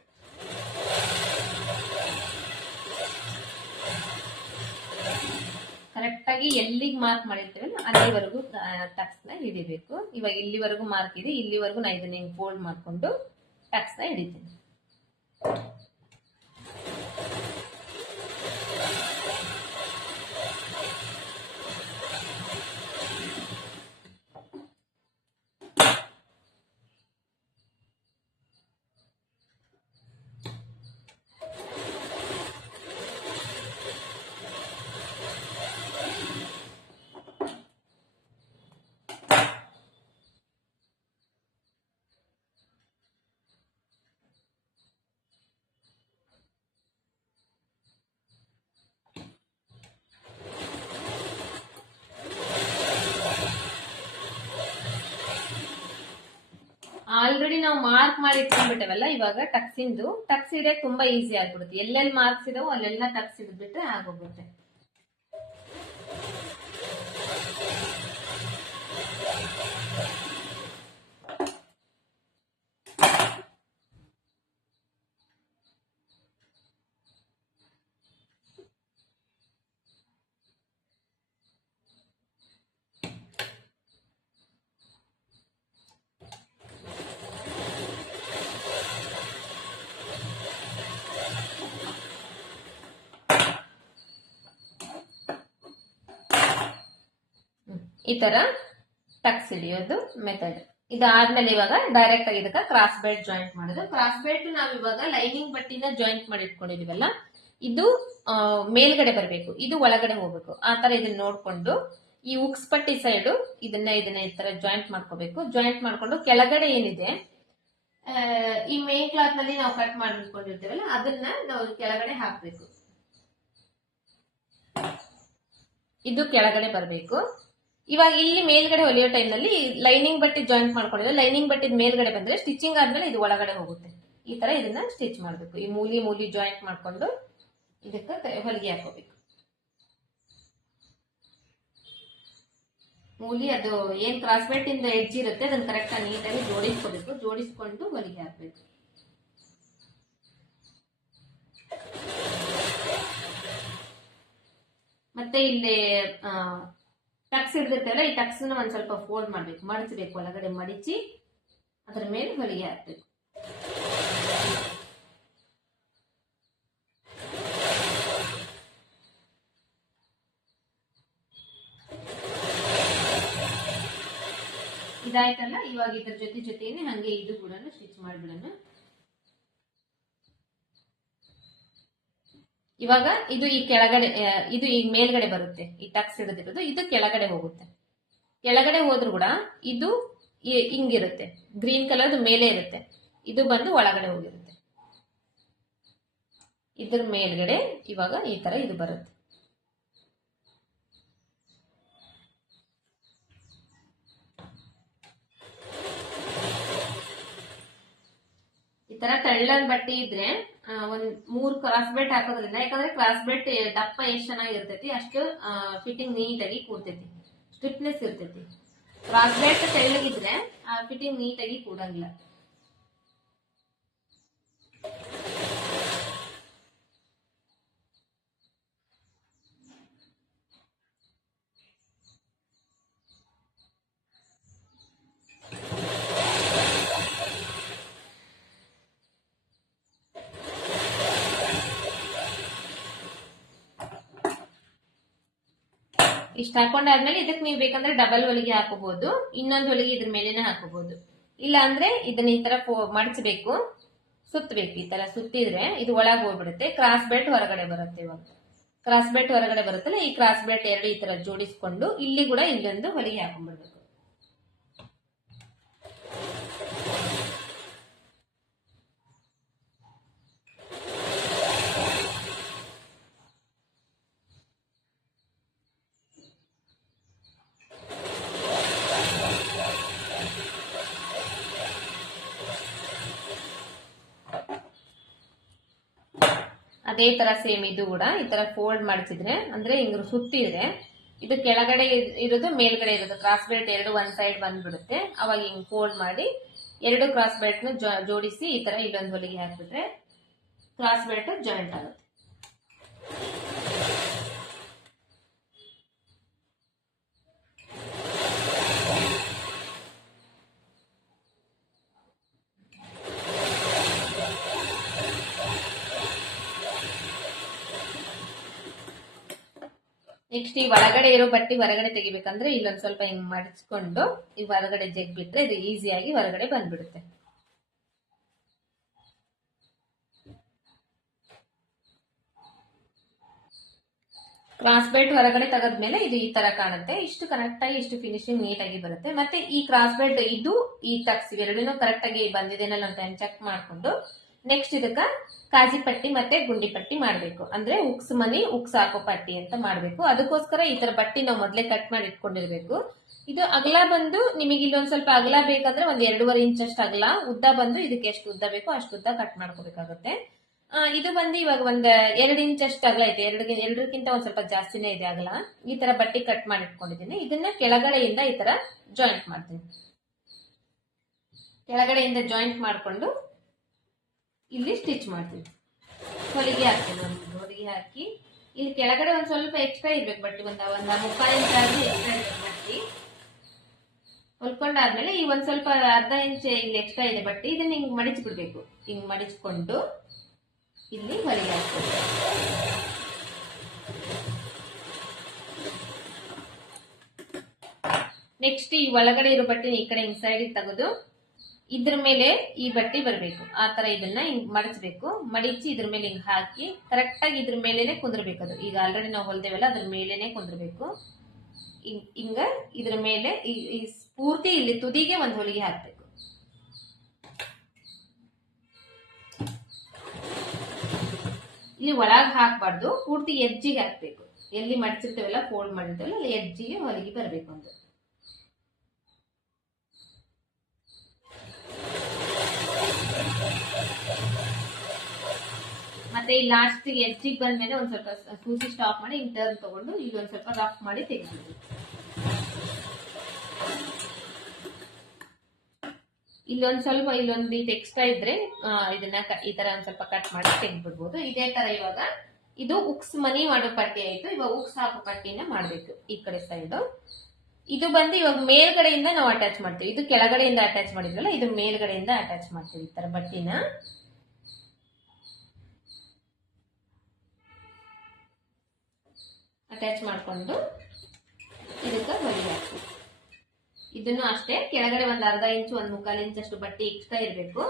ಕರೆಕ್ಟ್ ಆಗಿ ಎಲ್ಲಿಗೆ ಮಾರ್ಕ್ ಮಾಡಿರ್ತೇವಲ್ಲ ಅಲ್ಲಿವರೆಗೂ ಟಕ್ಸ್ ನ ಹಿಡಿಬೇಕು. ಇವಾಗ ಇಲ್ಲಿವರೆಗೂ ಮಾರ್ಕ್ ಇದೆ, ಇಲ್ಲಿವರೆಗೂ ನಾ ಇದನ್ನ ಹಿಂಗ್ ಫೋಲ್ಡ್ ಮಾಡ್ಕೊಂಡು ಟಕ್ಸ್ ನ ಹಿಡಿತೀನಿ. ಆಲ್ರೆಡಿ ನಾವು ಮಾರ್ಕ್ ಮಾಡಿ ಇಟ್ಕೊಂಡ್ಬಿಟ್ಟೇವಲ್ಲ, ಇವಾಗ ಟಕ್ಸ್ ಹಿಡಿಯಕ್ ತುಂಬಾ ಈಸಿ ಆಗ್ಬಿಡುತ್ತೆ. ಎಲ್ಲೆಲ್ಲಿ ಮಾರ್ಕ್ಸ್ ಇದಾವೋ ಅಲ್ಲೆಲ್ಲ ಟಕ್ಸ್ ಹಿಡಿದ್ಬಿಟ್ರೆ ಆಗೋಗುತ್ತೆ. ಈ ತರ ಟಕ್ಸ್ ಹಿಡಿಯೋದು ಮೆಥಡ್. ಇದಾದ್ಮೇಲೆ ಇವಾಗ ಡೈರೆಕ್ಟ್ ಆಗಿ ಇದಕ್ಕೆ ಕ್ರಾಸ್ ಬೆಲ್ಟ್ ಜಾಯಿಂಟ್ ಮಾಡೋದು. ಕ್ರಾಸ್ ಬೆಲ್ಟ್ ನಾವ್ ಇವಾಗ ಲೈನಿಂಗ್ ಬಟ್ಟಿನ ಜಾಯಿಂಟ್ ಮಾಡಿ ಇಟ್ಕೊಂಡಿದೀವಲ್ಲ, ಇದು ಮೇಲ್ಗಡೆ ಬರಬೇಕು, ಇದು ಒಳಗಡೆ ಹೋಗ್ಬೇಕು. ಆ ತರ ಇದನ್ನ ನೋಡ್ಕೊಂಡು ಈ ಉಕ್ಸ್ ಪಟ್ಟಿ ಸೈಡು ಇದನ್ನ ಈ ತರ ಜಾಯಿಂಟ್ ಮಾಡ್ಕೋಬೇಕು. ಜಾಯಿಂಟ್ ಮಾಡ್ಕೊಂಡು ಕೆಳಗಡೆ ಏನಿದೆ ಈ ಮೇನ್ ಕ್ಲಾತ್ ನಲ್ಲಿ ನಾವು ಕಟ್ ಮಾಡ್ಕೊಂಡಿರ್ತೇವಲ್ಲ ಅದನ್ನ ನಾವು ಕೆಳಗಡೆ ಹಾಕ್ಬೇಕು. ಇದು ಕೆಳಗಡೆ ಬರಬೇಕು. ಇವಾಗ ಇಲ್ಲಿ ಮೇಲ್ಗಡೆ ಹೊಲಿಯೋ ಟೈಮ್ ನಲ್ಲಿ ಲೈನಿಂಗ್ ಬಟ್ಟೆ ಜಾಯಿಂಟ್ ಮಾಡ್ಕೊಂಡಿದ್ರೆ ಲೈನಿಂಗ್ ಬಟ್ಟೆ ಮೇಲ್ಗಡೆ ಬಂದ್ರೆ ಸ್ಟಿಚಿಂಗ್ ಆದ್ಮೇಲೆ ಇದು ಒಳಗಡೆ ಹೋಗುತ್ತೆ. ಈ ತರ ಇದನ್ನ ಸ್ಟಿಚ್ ಮಾಡ್ಬೇಕು. ಈ ಮೂಲಿ ಜಾಯಿಂಟ್ ಮಾಡ್ಕೊಂಡು ಇದಕ್ಕೆ ಹೊಲಿಗೆ ಹಾಕೋಬೇಕು. ಮೂಲಿ ಅದು ಏನ್ ಕ್ರಾಸ್ ಬೆಟ್ ಇಂದ ಎಡ್ಜ್ ಇರುತ್ತೆ ಅದನ್ನ ಕರೆಕ್ಟ್ ಆಗಿ ನೀಟಾಗಿ ಜೋಡಿಸ್ಕೋಬೇಕು. ಜೋಡಿಸ್ಕೊಂಡು ಹೊಲಿಗೆ ಹಾಕ್ಬೇಕು. ಮತ್ತೆ ಇಲ್ಲಿ ಟಕ್ಸ್ ಹಿಡಿದಿರ್ತೇವಲ್ಲ ಈ ಟಕ್ಸ್ ಒಂದ್ ಸ್ವಲ್ಪ ಫೋಲ್ಡ್ ಮಾಡ್ಬೇಕು, ಮಡಚಬೇಕು. ಒಳಗಡೆ ಮಡಿಚಿ ಅದರ ಮೇಲೆ ಹೊಲಿಗೆ ಹಾಕ್ಬೇಕು. ಇದಾಯ್ತಲ್ಲ, ಇವಾಗ ಇದ್ರ ಜೊತೆನೆ ಹಂಗೆ ಇದು ಕೂಡ ಸ್ಟಿಚ್ ಮಾಡ್ಬಿಡೋಣ. ಇವಾಗ ಇದು ಈ ಕೆಳಗಡೆ, ಇದು ಈ ಮೇಲ್ಗಡೆ ಬರುತ್ತೆ. ಈ ಟಕ್ಸ್ ಹಿಡಿದಿರೋದು ಇದು ಕೆಳಗಡೆ ಹೋಗುತ್ತೆ. ಕೆಳಗಡೆ ಹೋದ್ರು ಕೂಡ ಇದು ಹಿಂಗಿರುತ್ತೆ, ಗ್ರೀನ್ ಕಲರ್ ಮೇಲೆ ಇರುತ್ತೆ. ಇದು ಬಂದು ಒಳಗಡೆ ಹೋಗಿರುತ್ತೆ. ಇದ್ರ ಮೇಲ್ಗಡೆ ಇವಾಗ ಈ ತರ ಇದು ಬರುತ್ತೆ. ಈ ತರ ತೆಳ್ಳನ್ ಬಟ್ಟೆ ಇದ್ರೆ ಒಂದ್ 3 ಕ್ರಾಸ್ ಬೆಟ್ ಹಾಕೋದ್ರಿಂದ, ಯಾಕಂದ್ರೆ ಕ್ರಾಸ್ ಬೆಟ್ ದಪ್ಪ ಎಷ್ಟ್ ಚೆನ್ನಾಗಿರ್ತೈತಿ ಅಷ್ಟು ಫಿಟ್ಟಿಂಗ್ ನೀಟಾಗಿ ಕೂರ್ತೈತಿ, ಸ್ಟಿಫ್ನೆಸ್ ಇರ್ತೈತಿ. ಕ್ರಾಸ್ ಬೆಟ್ ತೆಳ್ಳಗಿದ್ರೆ ಫಿಟ್ಟಿಂಗ್ ನೀಟಾಗಿ ಕೂಡಂಗಿಲ್ಲ. ಇಷ್ಟ ಹಾಕೊಂಡಾದ್ಮೇಲೆ ಇದಕ್ಕೆ ನೀವು ಬೇಕಂದ್ರೆ ಡಬಲ್ ಹೊಲಿಗೆ ಹಾಕೋಬಹುದು, ಇನ್ನೊಂದು ಹೊಲಿಗೆ ಇದ್ರ ಮೇಲೆನೆ ಹಾಕೋಬಹುದು. ಇಲ್ಲ ಅಂದ್ರೆ ಇದನ್ನ ಈ ತರ ಮಡಚಬೇಕು, ಸುತ್ತಬೇಕು. ಈ ತರ ಸುತ್ತಿದ್ರೆ ಇದು ಒಳಗೆ ಹೋಗ್ಬಿಡುತ್ತೆ. ಕ್ರಾಸ್ ಬೆಲ್ಟ್ ಹೊರಗಡೆ ಬರುತ್ತೆ. ಇವಾಗ ಕ್ರಾಸ್ ಬೆಲ್ಟ್ ಹೊರಗಡೆ ಬರುತ್ತಲ್ಲ, ಈ ಕ್ರಾಸ್ ಬೆಲ್ಟ್ ಎರಡು ಈ ತರ ಜೋಡಿಸ್ಕೊಂಡು ಇಲ್ಲಿ ಕೂಡ ಇಲ್ಲೊಂದು ಹೊಲಿಗೆ ಹಾಕೊಂಡ್ಬಿಡ್ಬೇಕು. ಅದೇ ತರ ಸೇಮ್ ಇದು ಕೂಡ ಈ ತರ ಫೋಲ್ಡ್ ಮಾಡಿಸಿದ್ರೆ, ಅಂದ್ರೆ ಹಿಂಗ್ ಸುತ್ತಿದ್ರೆ ಇದು ಕೆಳಗಡೆ ಇರೋದು ಮೇಲ್ಗಡೆ ಇರೋದು ಕ್ರಾಸ್ ಬೆಲ್ಟ್ ಎರಡು ಒಂದ್ ಸೈಡ್ ಬಂದ್ಬಿಡುತ್ತೆ. ಅವಾಗ ಹಿಂಗ್ ಫೋಲ್ಡ್ ಮಾಡಿ ಎರಡು ಕ್ರಾಸ್ ಬೆಲ್ಟ್ ನ ಜೋಡಿಸಿ ಈ ತರ ಇಲ್ಲೊಂದು ಹೊಲಿಗೆ ಹಾಕ್ಬಿಟ್ರೆ ಕ್ರಾಸ್ ಬೆಲ್ಟ್ ಜಾಯಿಂಟ್ ಆಗುತ್ತೆ. ನೆಕ್ಸ್ಟ್ ಈ ಒಳಗಡೆ ಇರೋ ಬಟ್ಟೆ ಹೊರಗಡೆ ತೆಗಿಬೇಕಂದ್ರೆ ಇಲ್ಲೊಂದ್ ಸ್ವಲ್ಪ ಹಿಂಗ್ ಮಡಚ್ಕೊಂಡು ಈ ಹೊರಗಡೆ ಜಗ್ ಬಿಟ್ರೆ ಇದು ಈಸಿಯಾಗಿ ಹೊರಗಡೆ ಬಂದ್ಬಿಡುತ್ತೆ. ಕ್ರಾಸ್ ಬೆಲ್ಟ್ ಹೊರಗಡೆ ತೆಗೆದ್ಮೇಲೆ ಇದು ಈ ತರ ಕಾಣುತ್ತೆ. ಇಷ್ಟು ಕರೆಕ್ಟ್ ಆಗಿ ಇಷ್ಟು ಫಿನಿಶಿಂಗ್ ನೀಟ್ ಆಗಿ ಬರುತ್ತೆ. ಮತ್ತೆ ಈ ಕ್ರಾಸ್ ಬೆಲ್ಟ್ ಇದು ಈ ಟಕ್ಸ್ ಎರಡೂ ಕರೆಕ್ಟ್ ಆಗಿ ಬಂದಿದೆನಲ್ಲ ಅಂತ ಚೆಕ್ ಮಾಡ್ಕೊಂಡು ನೆಕ್ಸ್ಟ್ ಇದಕ್ಕ ಕಾಜಿ ಪಟ್ಟಿ ಮತ್ತೆ ಗುಂಡಿ ಪಟ್ಟಿ ಮಾಡ್ಬೇಕು. ಅಂದ್ರೆ ಉಕ್ಸ್ ಮನಿ ಉಕ್ಸ್ ಹಾಕೋ ಪಟ್ಟಿ ಅಂತ ಮಾಡ್ಬೇಕು. ಅದಕ್ಕೋಸ್ಕರ ಈ ತರ ಬಟ್ಟಿ ನಾವು ಮೊದ್ಲೇ ಕಟ್ ಮಾಡಿ ಇಟ್ಕೊಂಡಿರ್ಬೇಕು. ಇದು ಅಗಲ ಬಂದು ನಿಮಗೆ ಇಲ್ಲೊಂದ್ ಸ್ವಲ್ಪ ಅಗಲ ಬೇಕಂದ್ರೆ ಒಂದ್ 2.5 ಇಂಚ್ ಅಷ್ಟು ಅಗಲ, ಉದ್ದ ಬಂದು ಇದಕ್ಕೆ ಎಷ್ಟು ಉದ್ದ ಬೇಕೋ ಅಷ್ಟು ಉದ್ದ ಕಟ್ ಮಾಡ್ಕೋಬೇಕಾಗುತ್ತೆ. ಇದು ಬಂದು ಇವಾಗ ಒಂದ್ 2 ಇಂಚ್ ಅಷ್ಟು ಅಗಲ ಐತೆ, ಎರಡಕ್ಕಿಂತ ಒಂದ್ ಸ್ವಲ್ಪ ಜಾಸ್ತಿನೇ ಇದೆ ಅಗಲ. ಈ ತರ ಬಟ್ಟಿ ಕಟ್ ಮಾಡಿ ಇಟ್ಕೊಂಡಿದ್ದೀನಿ. ಇದನ್ನ ಕೆಳಗಡೆಯಿಂದ ಈ ತರ ಜಾಯಿಂಟ್ ಮಾಡ್ತೀನಿ. ಕೆಳಗಡೆಯಿಂದ ಜಾಯಿಂಟ್ ಮಾಡ್ಕೊಂಡು ಇಲ್ಲಿ ಸ್ಟಿಚ್ ಮಾಡ್ತೀನಿ. ಹೊಲಿಗೆ ಹಾಕ್ತೀನಿ. ಒಂದು ಹೊಲಿಗೆ ಹಾಕಿ ಇಲ್ಲಿ ಕೆಳಗಡೆ ಒಂದ್ ಸ್ವಲ್ಪ ಎಕ್ಸ್ಟ್ರಾ ಇರ್ಬೇಕು ಬಟ್ಟೆ, ಒಂದ್ 3/4 ಇಂಚ್ ಆದ್ರೂ ಎಕ್ಸ್ಟ್ರಾ ಇರ್ಬೇಕು ಬಟ್ಟೆ. ಹೊಲ್ಕೊಂಡಾದ್ಮೇಲೆ ಈ ಒಂದ್ ಸ್ವಲ್ಪ ಅರ್ಧ ಇಂಚ್ ಇಲ್ಲಿ ಎಕ್ಸ್ಟ್ರಾ ಇದೆ ಬಟ್ಟೆ, ಇದನ್ನ ಹಿಂಗ್ ಮಡಿಚ್ಬಿಡ್ಬೇಕು. ಹಿಂಗ್ ಮಡಿಚ್ಕೊಂಡು ಇಲ್ಲಿ ಹೊಲಿಗೆ ಹಾಕ್ಬೇಕು. ನೆಕ್ಸ್ಟ್ ಈ ಒಳಗಡೆ ಇರೋ ಬಟ್ಟೆ ಈ ಕಡೆ ಹಿಂಗ್ ಸೈಡ್ ತೆಗೆದು ಇದ್ರ ಮೇಲೆ ಈ ಬಟ್ಟೆ ಬರಬೇಕು. ಆ ತರ ಇದನ್ನ ಹಿಂಗ್ ಮಡಚಬೇಕು. ಮಡಿಚಿ ಇದ್ರ ಮೇಲೆ ಹಿಂಗ್ ಹಾಕಿ ಕರೆಕ್ಟ್ ಆಗಿ ಇದ್ರ ಮೇಲೆನೆ ಕುಂದ್ರಬೇಕು. ಅದು ಈಗ ಆಲ್ರೆಡಿ ನಾವು ಹೊಲ್ದೇವಲ್ಲ ಅದ್ರ ಮೇಲೆನೆ ಕುಂದ್ರಬೇಕು. ಹಿಂಗ ಇದ್ರ ಮೇಲೆ ಈ ಪೂರ್ತಿ ಇಲ್ಲಿ ತುದಿಗೆ ಒಂದ್ ಹೊಲಿಗೆ ಹಾಕ್ಬೇಕು. ಇಲ್ಲಿ ಒಳಗ್ ಹಾಕ್ಬಾರ್ದು, ಪೂರ್ತಿ ಎಜ್ಜಿಗೆ ಹಾಕ್ಬೇಕು. ಎಲ್ಲಿ ಮಡ್ಚಿರ್ತೇವಲ್ಲ, ಫೋಲ್ಡ್ ಮಾಡಿರ್ತೇವಲ್ಲ ಅಲ್ಲಿ ಎಜ್ಜಿಗೆ ಹೊಲಿಗೆ ಬರ್ಬೇಕು ಅಂತ. ಮತ್ತೆ ಈ ಲಾಸ್ಟ್ ಎಜ್ಜಿಗೆ ಬಂದ್ಮೇಲೆ ಒಂದ್ ಸ್ವಲ್ಪ ಸೂಜಿ ಸ್ಟಾಪ್ ಮಾಡಿ ಹಿಂಗ್ ಟರ್ನ್ ತಗೊಂಡು ಈಗ ಒಂದ್ ಸ್ವಲ್ಪ ರಫ್ ಮಾಡಿ ತೆಗಿಬೇಕು. ಇಲ್ಲೊಂದು ಇದು ಎಕ್ಸ್ಟ್ರಾ ಇದ್ರೆ ಇದನ್ನ ಈ ತರ ಒಂದ್ ಸ್ವಲ್ಪ ಕಟ್ ಮಾಡಿ ತೆಗೆದ್ಬಿಡ್ಬೋದು. ಇದೇ ತರ ಇವಾಗ ಇದು ಉಕ್ಸ್ ಮನಿ ಮಾಡೋ ಪಟ್ಟಿ ಆಯ್ತು. ಇವಾಗ ಉಕ್ಸ್ ಹಾಕೋ ಪಟ್ಟಿನ ಮಾಡ್ಬೇಕು. ಈ ಕಡೆ ಸೈಡ್ ಇದು ಬಂದು ಇವಾಗ ಮೇಲ್ಗಡೆಯಿಂದ ನಾವು ಅಟ್ಯಾಚ್ ಮಾಡ್ತೀವಿ. ಇದು ಕೆಳಗಡೆಯಿಂದ ಅಟ್ಯಾಚ್ ಮಾಡಿದ್ವಲ್ಲ, ಇದು ಮೇಲ್ಗಡೆಯಿಂದ ಅಟ್ಯಾಚ್ ಮಾಡ್ತೀವಿ. ಈ ತರ ಬಟ್ಟಿನ ಅಟ್ಯಾಚ್ ಮಾಡ್ಕೊಂಡು ಇದಕ್ಕೆ ಹೊಲಿಗೆ ಹಾಕ್ತೀವಿ. ಇದನ್ನು ಅಷ್ಟೇ ಕೆಳಗಡೆ ಒಂದ್ ಅರ್ಧ ಇಂಚು ಒಂದ್ 1/4 ಇಂಚ್ ಅಷ್ಟು ಬಟ್ಟೆ ಎಕ್ಸ್ಟ್ರಾ ಇರಬೇಕು.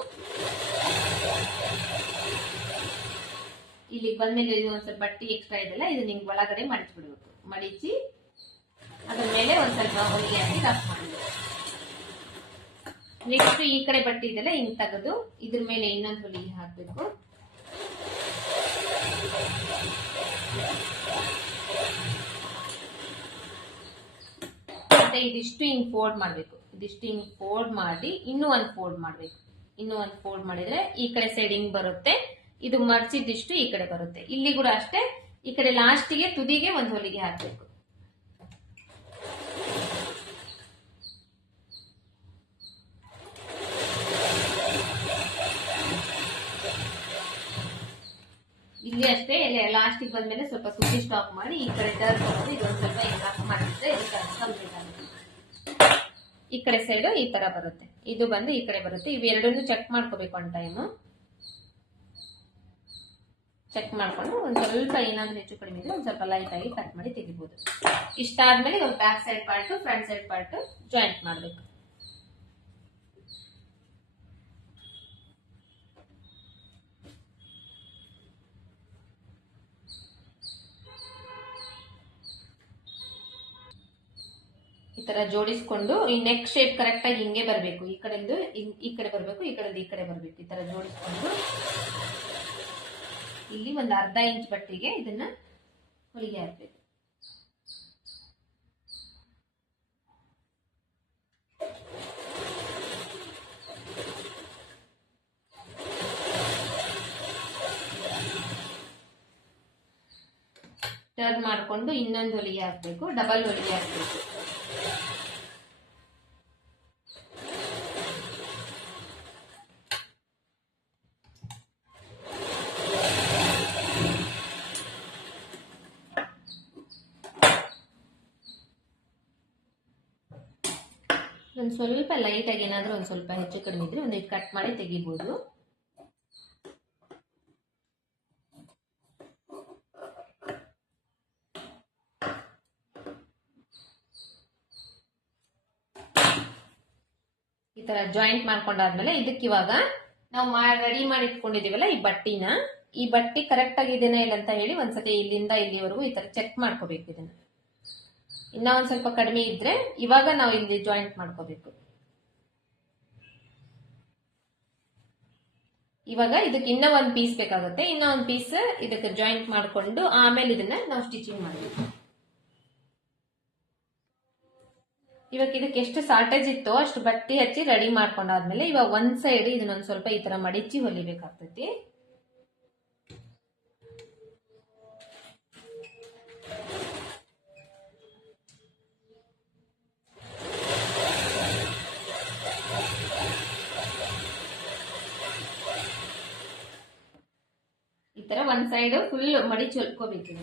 ಇಲ್ಲಿ ಬಂದ್ಮೇಲೆ ಇದು ಒಂದ್ ಸ್ವಲ್ಪ ಬಟ್ಟೆ ಎಕ್ಸ್ಟ್ರಾ ಇದೆಲ್ಲ, ಇದು ನಿಂಗೆ ಒಳಗಡೆ ಮಡಿಚ್ಬಿಡ್ಬೇಕು. ಮಡಿಚಿ ಅದ್ರ ಮೇಲೆ ಒಂದ್ ಸ್ವಲ್ಪ ಹೊಲಿಗೆ ಹಾಕಿ ರಫ್ ಮಾಡಬೇಕು. ನೆಕ್ಸ್ಟ್ ಈ ಕಡೆ ಬಟ್ಟೆ ಇದೆಲ್ಲ ಹಿಂಗ್ ತೆಗೆದು ಇದ್ರ ಮೇಲೆ ಇನ್ನೊಂದು ಹೊಲಿಗೆ ಹಾಕ್ಬೇಕು. ಮತ್ತೆ ಇದಿಷ್ಟು ಹಿಂಗ್ ಫೋಲ್ಡ್ ಮಾಡ್ಬೇಕು. ಇದಿಷ್ಟು ಹಿಂಗ್ ಫೋಲ್ಡ್ ಮಾಡಿ ಇನ್ನೂ ಒಂದ್ ಫೋಲ್ಡ್ ಮಾಡ್ಬೇಕು. ಇನ್ನೂ ಒಂದ್ ಫೋಲ್ಡ್ ಮಾಡಿದ್ರೆ ಈ ಕಡೆ ಸೈಡ್ ಹಿಂಗ್ ಬರುತ್ತೆ. ಇದು ಮರ್ಚಿದಿಷ್ಟು ಈ ಕಡೆ ಬರುತ್ತೆ. ಇಲ್ಲಿ ಕೂಡ ಅಷ್ಟೇ, ಈ ಕಡೆ ಲಾಸ್ಟಿಗೆ ತುದಿಗೆ ಒಂದ್ ಹೊಲಿಗೆ ಹಾಕ್ಬೇಕು. ಇಲ್ಲಿ ಅಷ್ಟೇ ಲಾಸ್ಟಿಗೆ ಬಂದ್ಮೇಲೆ ಸ್ವಲ್ಪ ಸೂಜಿ ಸ್ಟಾಪ್ ಮಾಡಿ ಈ ಕಡೆ ಟರ್ನ್ ತಗೊಂಡು ಇದೊಂದ್ ಸ್ವಲ್ಪ ಹಿಂಗ್ ಮಾಡಿದ್ರೆ ಕಂಪ್ಲೀಟ್ ಆಗುತ್ತೆ. ಈ ಕಡೆ ಸೈಡ್ ಈ ತರ ಬರುತ್ತೆ, ಇದು ಬಂದು ಈ ಕಡೆ ಬರುತ್ತೆ. ಇವೆರಡನ್ನು ಚೆಕ್ ಮಾಡ್ಕೋಬೇಕು ಒನ್ ಟೈಮ್. ಚೆಕ್ ಮಾಡ್ಕೊಂಡು ಒಂದ್ ಸ್ವಲ್ಪ ಏನಾದ್ರೂ ಹೆಚ್ಚು ಕಡಿಮೆ ಇದ್ರೆ ಒಂದ್ ಸ್ವಲ್ಪ ಲೈಟ್ ಆಗಿ ಕಟ್ ಮಾಡಿ ತೆಗಿಬಹುದು. ಇಷ್ಟಾದ್ಮೇಲೆ ಒಂದು back side part front side part joint ಮಾಡ್ಬೇಕು. ಈ ತರ ಜೋಡಿಸ್ಕೊಂಡು ಈ ನೆಕ್ ಶೇಪ್ ಕರೆಕ್ಟ್ ಆಗಿ ಹಿಂಗೆ ಬರಬೇಕು. ಈ ಕಡೆಂದು ಈ ಕಡೆ ಬರಬೇಕು, ಈ ಕಡೆಂದು ಈ ಕಡೆ ಬರಬೇಕು. ಈ ತರ ಜೋಡಿಸ್ಕೊಂಡು ಇಲ್ಲಿ ಒಂದು ಅರ್ಧ ಇಂಚ್ ಬಟ್ಟಿಗೆ ಇದನ್ನ ಹೊಲಿಗೆ ಹಾಕ್ಬೇಕು. ಟರ್ನ್ ಮಾಡ್ಕೊಂಡು ಇನ್ನೊಂದು ಹೊಲಿಗೆ ಹಾಕ್ಬೇಕು, ಡಬಲ್ ಹೊಲಿಗೆ ಹಾಕ್ಬೇಕು. ಒಂದು ಸ್ವಲ್ಪ ಲೈಟ್ ಆಗಿ ಏನಾದ್ರೂ ಒಂದ್ ಸ್ವಲ್ಪ ಹೆಚ್ಚು ಕಡಿಮೆ ಇದ್ರೆ ಒಂದು ಕಟ್ ಮಾಡಿ ತೆಗಿಬಹುದು. ಈ ತರ ಜಾಯಿಂಟ್ ಮಾಡ್ಕೊಂಡಾದ್ಮೇಲೆ ಇದಕ್ಕೆ ಇವಾಗ ನಾವು ರೆಡಿ ಮಾಡಿ ಇಟ್ಕೊಂಡಿದೀವಲ್ಲ ಈ ಬಟ್ಟಿ ಕರೆಕ್ಟ್ ಆಗಿದೆನಾ ಇಲ್ಲ ಅಂತ ಹೇಳಿ ಒಂದ್ಸತಿ ಇಲ್ಲಿಂದ ಇಲ್ಲಿವರೆಗೂ ಈ ತರ ಚೆಕ್ ಮಾಡ್ಕೋಬೇಕು. ಇದನ್ನ ಇನ್ನ ಒಂದ್ ಸ್ವಲ್ಪ ಕಡಿಮೆ ಇದ್ರೆ ಇವಾಗ ನಾವು ಇಲ್ಲಿ ಜಾಯಿಂಟ್ ಮಾಡ್ಕೋಬೇಕು. ಇವಾಗ ಇದಕ್ಕೆ ಇನ್ನ ಒಂದ್ ಪೀಸ್ ಬೇಕಾಗುತ್ತೆ. ಇನ್ನ ಒಂದ್ ಪೀಸ್ ಇದಕ್ಕೆ ಜಾಯಿಂಟ್ ಮಾಡ್ಕೊಂಡು ಆಮೇಲೆ ಇದನ್ನ ನಾವು ಸ್ಟಿಚಿಂಗ್ ಮಾಡಬೇಕು. ಇವಾಗ ಇದಕ್ಕೆ ಎಷ್ಟು ಶಾರ್ಟೇಜ್ ಇತ್ತೋ ಅಷ್ಟು ಬಟ್ಟೆ ಹಚ್ಚಿ ರೆಡಿ ಮಾಡ್ಕೊಂಡಾದ್ಮೇಲೆ ಇವಾಗ ಒಂದ್ ಸೈಡ್ ಇದನ್ನೊಂದ್ ಸ್ವಲ್ಪ ಈ ತರ ಮಡಿಚಿ ಹೊಲಿಬೇಕಾಗ್ತೈತಿ. ಈ ತರ ಒಂದ್ ಸೈಡ್ ಫುಲ್ ಮಡಿಚಿ ಹೊಲ್ಕೋಬೇಕು.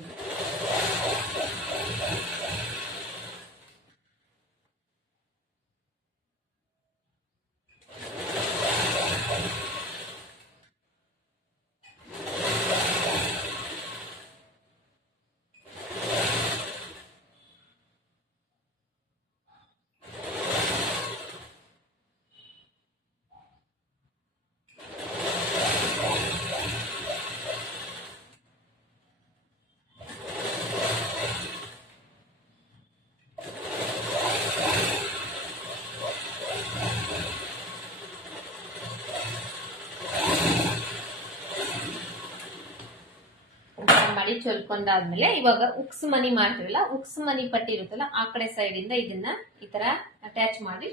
ಮಡಿಚ್ ಹೊಲ್ಕೊಂಡಾದ್ಮೇಲೆ ಇವಾಗ ಉಕ್ಸ್ ಮನಿ ಮಾಡ್ತೀವಲ್ಲ, ಉಕ್ಸ್ ಮನಿ ಪಟ್ಟಿ ಇರುತ್ತಲ್ಲ ಆ ಕಡೆ ಸೈಡ್ ಇಂದ ಇದನ್ನ ಈ ತರ ಅಟ್ಯಾಚ್ ಮಾಡಿ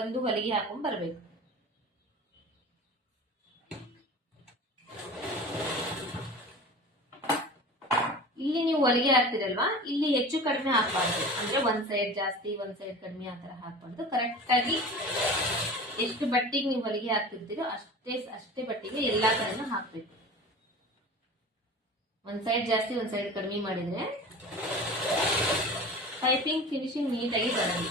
ಒಂದು ಹೊಲಿಗೆ ಹಾಕೊಂಡ್ ಬರ್ಬೇಕು. ಇಲ್ಲಿ ನೀವು ಹೊಲಿಗೆ ಹಾಕ್ತಿರಲ್ವಾ, ಇಲ್ಲಿ ಹೆಚ್ಚು ಕಡಿಮೆ ಹಾಕ್ಬಾರ್ದು. ಅಂದ್ರೆ ಒಂದ್ ಸೈಡ್ ಜಾಸ್ತಿ ಒಂದ್ ಸೈಡ್ ಕಡಿಮೆ ಆತರ ಹಾಕ್ಬಾರ್ದು. ಕರೆಕ್ಟ್ ಆಗಿ ಎಷ್ಟು ಬಟ್ಟಿಗೆ ನೀವು ಹೊಲಿಗೆ ಹಾಕ್ತಿರ್ತೀರೋ ಅಷ್ಟೇ ಬಟ್ಟಿಗೆ ಎಲ್ಲಾ ಕಡೆನೂ ಹಾಕ್ಬೇಕು. ಒಂದ್ ಸೈಡ್ ಜಾಸ್ತಿ ಒಂದ್ ಸೈಡ್ ಕಡಿಮೆ ಮಾಡಿದ್ರೆ ಪೈಪಿಂಗ್ ಫಿನಿಶಿಂಗ್ ನೀಟಾಗಿ ಬರಲ್ಲ.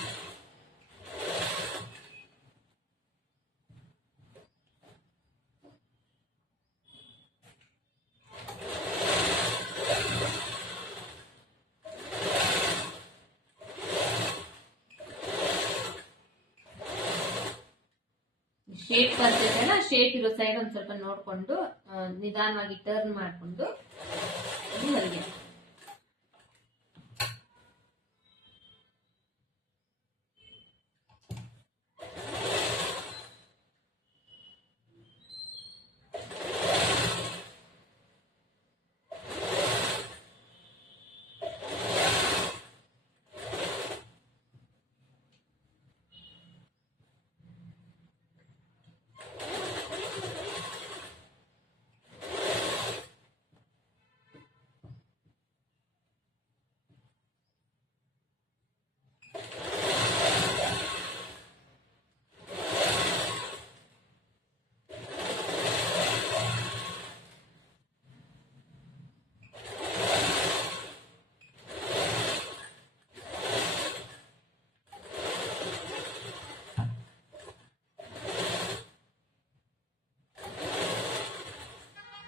ಶೇಪ್ ಬರ್ತೈತಲ್ಲ, ಶೇಪ್ ಇರೋ ಸೈಡ್ ಒಂದ್ ಸ್ವಲ್ಪ ನೋಡ್ಕೊಂಡು ನಿಧಾನವಾಗಿ ಟರ್ನ್ ಮಾಡ್ಕೊಂಡು ಹೊಲಿಗೆ.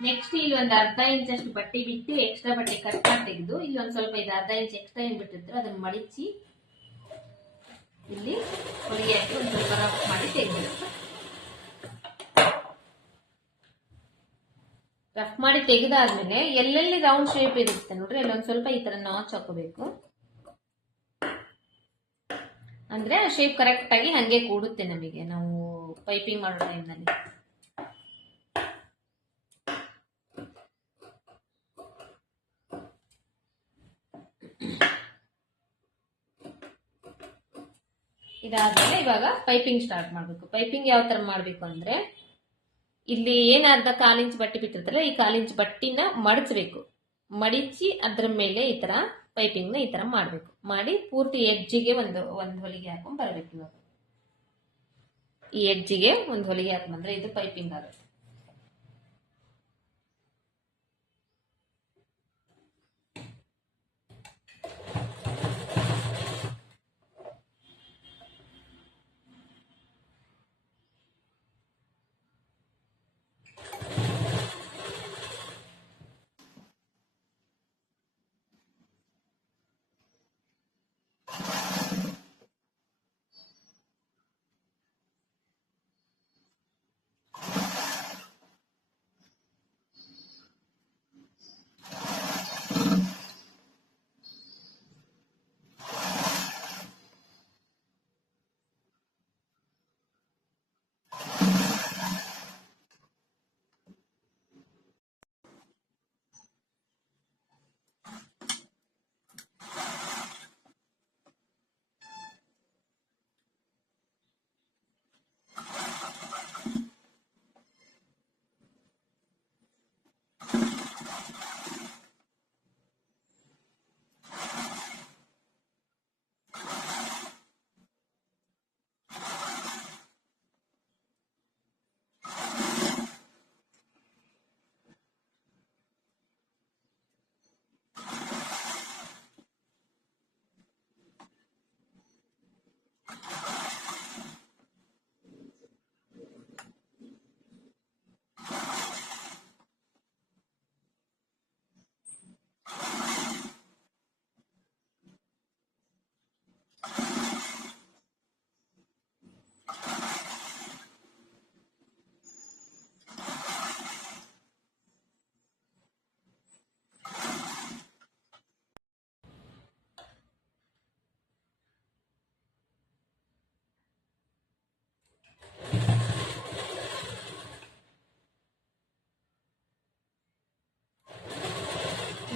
ನೆಕ್ಸ್ಟ್ ಇಲ್ಲಿ ಒಂದು ಅರ್ಧ ಇಂಚ್ ಅಷ್ಟು ಬಟ್ಟೆ ಬಿಟ್ಟು ಎಕ್ಸ್ಟ್ರಾ ಬಟ್ಟೆ ಕಟ್ ಮಾಡಿ ತೆಗೆದು ಇಲ್ಲಿ ಒಂದ್ ಸ್ವಲ್ಪ ಇದು ಅರ್ಧ ಇಂಚ್ ಎಕ್ಸ್ಟ್ರಾ ಏನ್ ಬಿಟ್ಟಿದ್ರು ಅದನ್ನ ಮಡಿಚಿ ಇಲ್ಲಿ ಹೊಲಿಗೆ ಹಾಕಿ ಒಂದ್ ಸ್ವಲ್ಪ ರಫ್ ಮಾಡಿ ತೆಗೆದು ರಫ್ ಮಾಡಿ ತೆಗೆದಾದ್ಮೇಲೆ ಎಲ್ಲೆಲ್ಲಿ ರೌಂಡ್ ಶೇಪ್ ಇರುತ್ತೆ ನೋಡ್ರಿ ಅಲ್ಲೊಂದ್ ಸ್ವಲ್ಪ ಈ ತರ ನಾಚ್ ಹಾಕೋಬೇಕು. ಅಂದ್ರೆ ಆ ಶೇಪ್ ಕರೆಕ್ಟ್ ಆಗಿ ಹಂಗೆ ಕೂಡುತ್ತೆ ನಮಗೆ ನಾವು ಪೈಪಿಂಗ್ ಮಾಡೋ ಟೈಮ್ನಲ್ಲಿ. ಇದಾದ್ಮೇಲೆ ಇವಾಗ ಪೈಪಿಂಗ್ ಸ್ಟಾರ್ಟ್ ಮಾಡ್ಬೇಕು. ಪೈಪಿಂಗ್ ಯಾವ ತರ ಮಾಡ್ಬೇಕು ಅಂದ್ರೆ ಇಲ್ಲಿ ಏನ್ ಅರ್ಧ 1/4 ಇಂಚ್ ಬಟ್ಟೆ ಬಿಟ್ಟಿರ್ತಾರೆ, ಈ 1/4 ಇಂಚ್ ಬಟ್ಟಿನ ಮಡಚಬೇಕು. ಮಡಿಚಿ ಅದ್ರ ಮೇಲೆ ಈ ತರ ಪೈಪಿಂಗ್ ನ ಈ ತರ ಮಾಡ್ಬೇಕು. ಮಾಡಿ ಪೂರ್ತಿ ಎಡ್ಜಿಗೆ ಒಂದು ಹೊಲಿಗೆ ಹಾಕೊಂಡ್ ಬರ್ಬೇಕು. ಇವಾಗ ಈ ಎಡ್ಜಿಗೆ ಒಂದು ಹೊಲಿಗೆ ಹಾಕೊಂಡ್ಬಂದ್ರೆ ಇದು ಪೈಪಿಂಗ್ ಆಗುತ್ತೆ.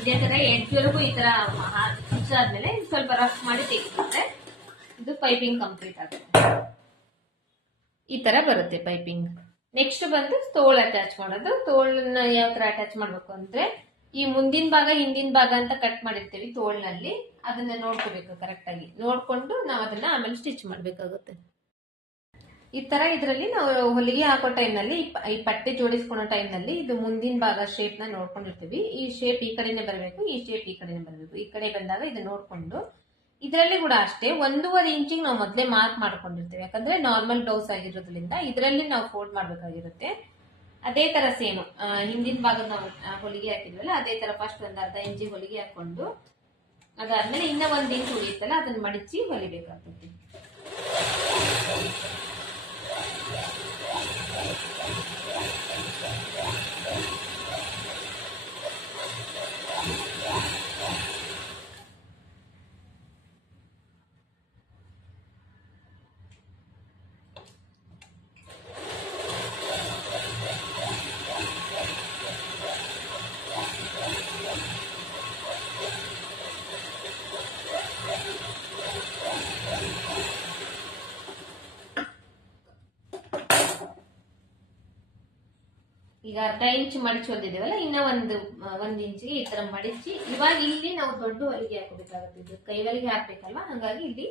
ಇದೇ ತರ ಎಡ್ಜ್ವರೆಗೂ ಈ ತರ ಆದ್ಮೇಲೆ ಸ್ವಲ್ಪ ರಫ್ ಮಾಡಿ ತೆಗೆದುಕೊಂಡ್ರೆ ಇದು ಪೈಪಿಂಗ್ ಕಂಪ್ಲೀಟ್ ಆಗುತ್ತೆ. ಈ ತರ ಬರುತ್ತೆ ಪೈಪಿಂಗ್. ನೆಕ್ಸ್ಟ್ ಬಂದು ತೋಳ್ ಅಟ್ಯಾಚ್ ಮಾಡೋದು. ತೋಳನ್ನ ಯಾವ ತರ ಅಟ್ಯಾಚ್ ಮಾಡ್ಬೇಕು ಅಂದ್ರೆ, ಈ ಮುಂದಿನ ಭಾಗ ಹಿಂದಿನ ಭಾಗ ಅಂತ ಕಟ್ ಮಾಡಿರ್ತೀವಿ ತೋಳ್ನಲ್ಲಿ, ಅದನ್ನ ನೋಡ್ಕೋಬೇಕು ಕರೆಕ್ಟ್ ಆಗಿ. ನೋಡ್ಕೊಂಡು ನಾವು ಅದನ್ನ ಆಮೇಲೆ ಸ್ಟಿಚ್ ಮಾಡ್ಬೇಕಾಗುತ್ತೆ. ಈ ತರ ಇದರಲ್ಲಿ ನಾವು ಹೊಲಿಗೆ ಹಾಕೋ ಟೈಮ್ ನಲ್ಲಿ, ಈ ಪಟ್ಟೆ ಜೋಡಿಸ್ಕೊಳೋ ಟೈಮ್ ನಲ್ಲಿ ಇದು ಮುಂದಿನ ಭಾಗ ಶೇಪ್ ನ ನೋಡ್ಕೊಂಡಿರ್ತೀವಿ. ಈ ಶೇಪ್ ಈ ಕಡೆನೆ ಬರಬೇಕು, ಈ ಶೇಪ್ ಈ ಕಡೆನೆ ಬರಬೇಕು. ಈ ಕಡೆ ಬಂದಾಗ ಇದು ನೋಡ್ಕೊಂಡು, ಇದರಲ್ಲಿ ಕೂಡ ಅಷ್ಟೇ 1.5 ಇಂಚಿಗೆ ನಾವು ಮೊದಲೇ ಮಾರ್ಕ್ ಮಾಡ್ಕೊಂಡಿರ್ತೀವಿ. ಯಾಕಂದ್ರೆ ನಾರ್ಮಲ್ ಬ್ಲೌಸ್ ಆಗಿರೋದ್ರಿಂದ ಇದರಲ್ಲಿ ನಾವು ಫೋಲ್ಡ್ ಮಾಡ್ಬೇಕಾಗಿರುತ್ತೆ. ಅದೇ ತರ ಸೇಮ್ ಹಿಂದಿನ ಭಾಗದ ನಾವು ಹೊಲಿಗೆ ಹಾಕಿದ್ವಲ್ಲ, ಅದೇ ತರ ಫಸ್ಟ್ ಒಂದು ಅರ್ಧ ಇಂಚಿಗೆ ಹೊಲಿಗೆ ಹಾಕೊಂಡು, ಅದಾದ್ಮೇಲೆ ಇನ್ನ 1 ಇಂಚ್ ಉಳಿಯುತ್ತಲ್ಲ ಅದನ್ನ ಮಡಿಚಿ ಹೊಲಿಬೇಕಾಗುತ್ತೆ. ಈಗ ಅರ್ಧ ಇಂಚ್ ಮಡಿಚಿ ಹೊಲ್ದಿದ್ದೀವಲ್ಲ, ಇನ್ನ ಒಂದ್ ಇಂಚಿಗೆ ಈ ತರ ಮಡಿಚಿ, ಇವಾಗ ಇಲ್ಲಿ ನಾವು ದೊಡ್ಡ ಹೊಲಿಗೆ ಹಾಕಬೇಕಾಗುತ್ತೆ. ಇದು ಕೈ ಹೊಲಿಗೆ ಹಾಕ್ಬೇಕಲ್ವಾ, ಹಂಗಾಗಿ ಇಲ್ಲಿ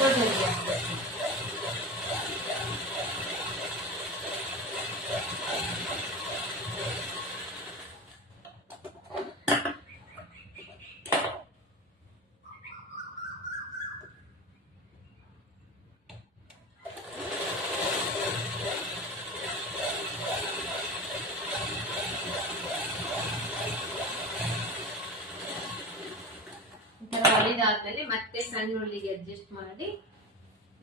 ದೊಡ್ಡ ಹೊಲಿಗೆ ಹಾಕ್ಬೇಕು. ಹೊಲಿದಾದ್ಮೇಲೆ ಮತ್ತೆ ಸಣ್ಣ ಹೊಲಿಗೆ ಅಡ್ಜಸ್ಟ್ ಮಾಡಿ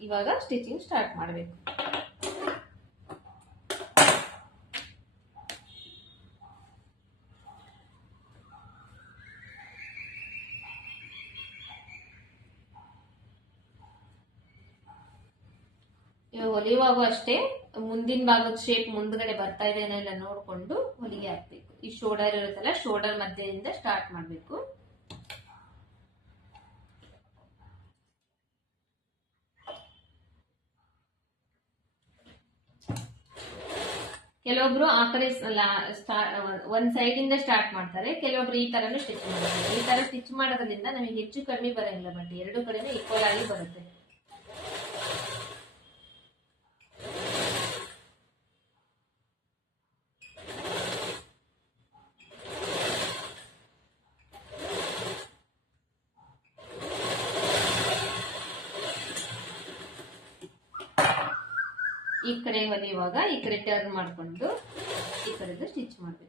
ಇವಾಗ ಸ್ಟಿಚಿಂಗ್ ಸ್ಟಾರ್ಟ್ ಮಾಡಬೇಕು. ಹೊಲಿಯುವಾಗ ಅಷ್ಟೇ ಮುಂದಿನ ಭಾಗದ ಶೇಪ್ ಮುಂದ್ಗಡೆ ಬರ್ತಾ ಇದೆ ಇಲ್ಲ ನೋಡ್ಕೊಂಡು ಹೊಲಿಗೆ ಹಾಕ್ಬೇಕು. ಈ ಶೋಲ್ಡರ್ ಇರುತ್ತಲ್ಲ, ಶೋಲ್ಡರ್ ಮಧ್ಯದಿಂದ ಸ್ಟಾರ್ಟ್ ಮಾಡ್ಬೇಕು. ಕೆಲವೊಬ್ರು ಆ ಕಡೆ ಒಂದ್ ಸೈಡ್ ಇಂದ ಸ್ಟಾರ್ಟ್ ಮಾಡ್ತಾರೆ, ಕೆಲವೊಬ್ರು ಈ ತರನು ಸ್ಟಿಚ್ ಮಾಡ್ತಾರೆ. ಈ ತರ ಸ್ಟಿಚ್ ಮಾಡೋದ್ರಿಂದ ನಮಗೆ ಹೆಚ್ಚು ಕಡಿಮೆ ಬರಂಗಿಲ್ಲ, ಬಟ್ ಎರಡು ಕಡೆನೂ ಈಕ್ವಲ್ ಆಗಿ ಬರುತ್ತೆ. ಈ ಕಡೆ ಹೊಲಿಯುವಾಗ ಈ ಕಡೆ ಟರ್ನ್ ಮಾಡ್ಕೊಂಡು ಈ ಕಡೆದು ಸ್ಟಿಚ್ ಮಾಡಬೇಕು.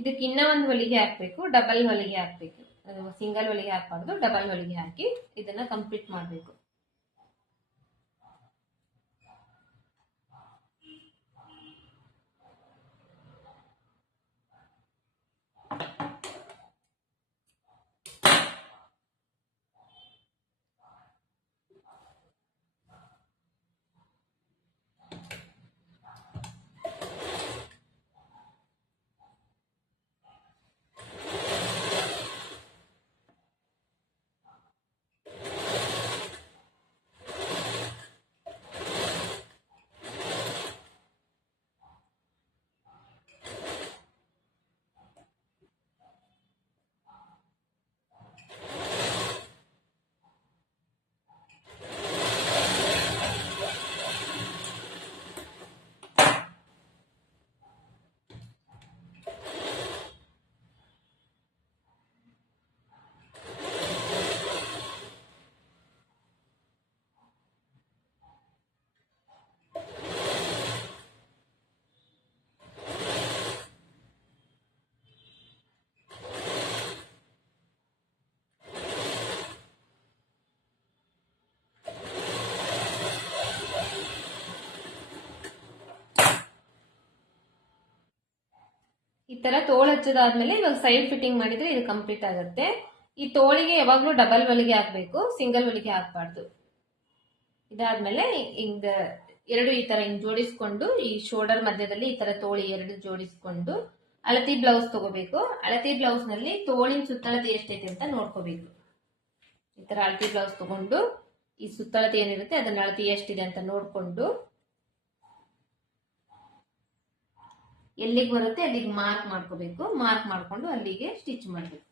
ಇದಕ್ಕೆ ಇನ್ನ ಒಂದು ಹೊಲಿಗೆ ಹಾಕ್ಬೇಕು, ಡಬಲ್ ಹೊಲಿಗೆ ಹಾಕ್ಬೇಕು. ಸಿಂಗಲ್ ಹೊಲಿಗೆ ಹಾಕಬಾರ್ದು, ಡಬಲ್ ಹೊಲಿಗೆ ಹಾಕಿ ಇದನ್ನ ಕಂಪ್ಲೀಟ್ ಮಾಡಬೇಕು. ಹಚ್ಚೋದಾದ್ಮೇಲೆ ಇವಾಗ ಸೈಡ್ ಫಿಟ್ಟಿಂಗ್ ಮಾಡಿದ್ರೆ ಇದು ಕಂಪ್ಲೀಟ್ ಆಗುತ್ತೆ. ಈ ತೋಳಿಗೆ ಯಾವಾಗ್ಲೂ ಡಬಲ್ ಹೊಲಿಗೆ ಹಾಕ್ಬೇಕು, ಸಿಂಗಲ್ ಹೊಲಿಗೆ ಹಾಕ್ಬಾರ್ದು. ಇದಾದ್ಮೇಲೆ ಹಿಂಗ ಎರಡು ಈ ತರ ಹಿಂಗ್ ಜೋಡಿಸ್ಕೊಂಡು ಈ ಶೋಲ್ಡರ್ ಮಧ್ಯದಲ್ಲಿ ಈ ತರ ತೋಳಿ ಎರಡು ಜೋಡಿಸ್ಕೊಂಡು ಅಳತಿ ಬ್ಲೌಸ್ ತಗೋಬೇಕು. ಅಳತಿ ಬ್ಲೌಸ್ ನಲ್ಲಿ ತೋಳಿನ ಸುತ್ತಳತೆ ಎಷ್ಟೈತೆ ಅಂತ ನೋಡ್ಕೋಬೇಕು. ಈ ತರ ಅಳತಿ ಬ್ಲೌಸ್ ತಗೊಂಡು ಈ ಸುತ್ತಳತೆ ಏನಿರುತ್ತೆ ಅದನ್ನ ಅಳತಿ ಎಷ್ಟಿದೆ ಅಂತ ನೋಡ್ಕೊಂಡು ಎಲ್ಲಿಗೆ ಬರುತ್ತೆ ಅಲ್ಲಿಗೆ ಮಾರ್ಕ್ ಮಾಡ್ಕೋಬೇಕು. ಮಾರ್ಕ್ ಮಾಡ್ಕೊಂಡು ಅಲ್ಲಿಗೆ ಸ್ಟಿಚ್ ಮಾಡಬೇಕು.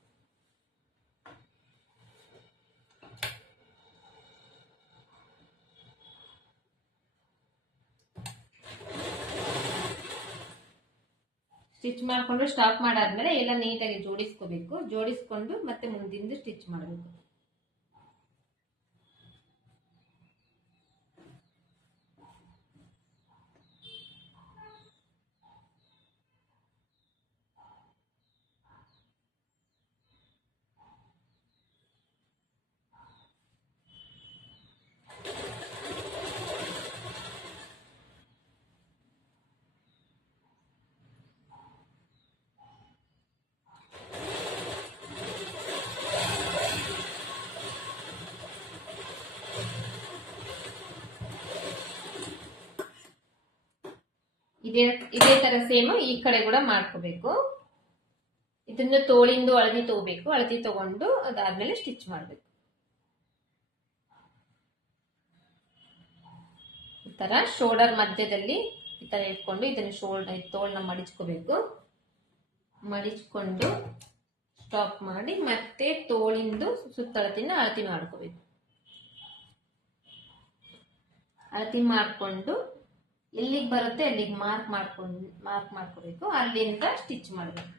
ಸ್ಟಿಚ್ ಮಾಡ್ಕೊಂಡು ಸ್ಟಾಪ್ ಮಾಡಾದ್ಮೇಲೆ ಎಲ್ಲ ನೀಟಾಗಿ ಜೋಡಿಸ್ಕೋಬೇಕು. ಜೋಡಿಸ್ಕೊಂಡು ಮತ್ತೆ ಮುಂದಿಂದ ಸ್ಟಿಚ್ ಮಾಡಬೇಕು. ಇದೇ ತರ ಸೇಮ್ ಈ ಕಡೆ ಕೂಡ ಮಾಡ್ಕೋಬೇಕು. ಇದನ್ನ ತೋಳಿಂದು ಅಳತಿ ತಗೋಬೇಕು. ಅಳತಿ ತಗೊಂಡು ಅದಾದ್ಮೇಲೆ ಸ್ಟಿಚ್ ಮಾಡ್ಬೇಕು. ಈ ತರ ಶೋಲ್ಡರ್ ಮಧ್ಯದಲ್ಲಿ ಈ ತರ ಇಟ್ಕೊಂಡು ಇದನ್ನ ತೋಳನ್ನ ಮಡಿಚ್ಕೋಬೇಕು. ಮಡಿಚ್ಕೊಂಡು ಸ್ಟಾಪ್ ಮಾಡಿ ಮತ್ತೆ ತೋಳಿಂದು ಸುತ್ತಳತಿನ ಅಳತಿ ಮಾಡ್ಕೋಬೇಕು. ಅಳತಿ ಮಾಡ್ಕೊಂಡು ಎಲ್ಲಿಗೆ ಬರುತ್ತೆ ಅಲ್ಲಿಗೆ ಮಾರ್ಕ್ ಮಾಡ್ಕೋಬೇಕು. ಅಲ್ಲಿಂದ ಸ್ಟಿಚ್ ಮಾಡಬೇಕು.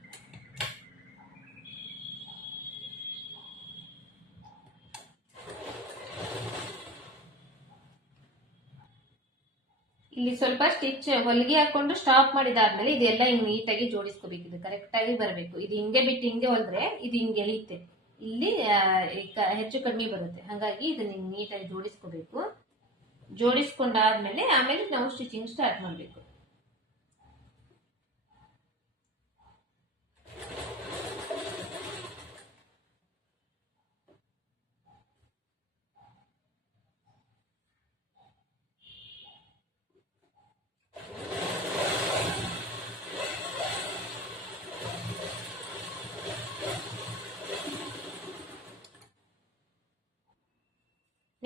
ಇಲ್ಲಿ ಸ್ವಲ್ಪ ಸ್ಟಿಚ್ ಹೊಲಿಗೆ ಹಾಕೊಂಡು ಸ್ಟಾಪ್ ಮಾಡಿದಾದ್ಮೇಲೆ ಇದೆಲ್ಲ ಹಿಂಗ್ ನೀಟಾಗಿ ಜೋಡಿಸ್ಕೋಬೇಕು. ಇದು ಕರೆಕ್ಟ್ ಆಗಿ ಬರಬೇಕು. ಇದು ಹಿಂಗೆ ಬಿಟ್ಟು ಹಿಂಗೆ ಹೊಲ್ದ್ರೆ ಇದು ಹಿಂಗೆ ಎಳಿತೆ, ಇಲ್ಲಿ ಹೆಚ್ಚು ಕಡಿಮೆ ಬರುತ್ತೆ. ಹಾಗಾಗಿ ಇದನ್ನ ನೀಟಾಗಿ ಜೋಡಿಸ್ಕೋಬೇಕು. ಜೋಡಿಸ್ಕೊಂಡಾದ್ಮೇಲೆ ಆಮೇಲೆ ನಾವು ಸ್ಟಿಚಿಂಗ್ ಸ್ಟಾರ್ಟ್ ಮಾಡಬೇಕು.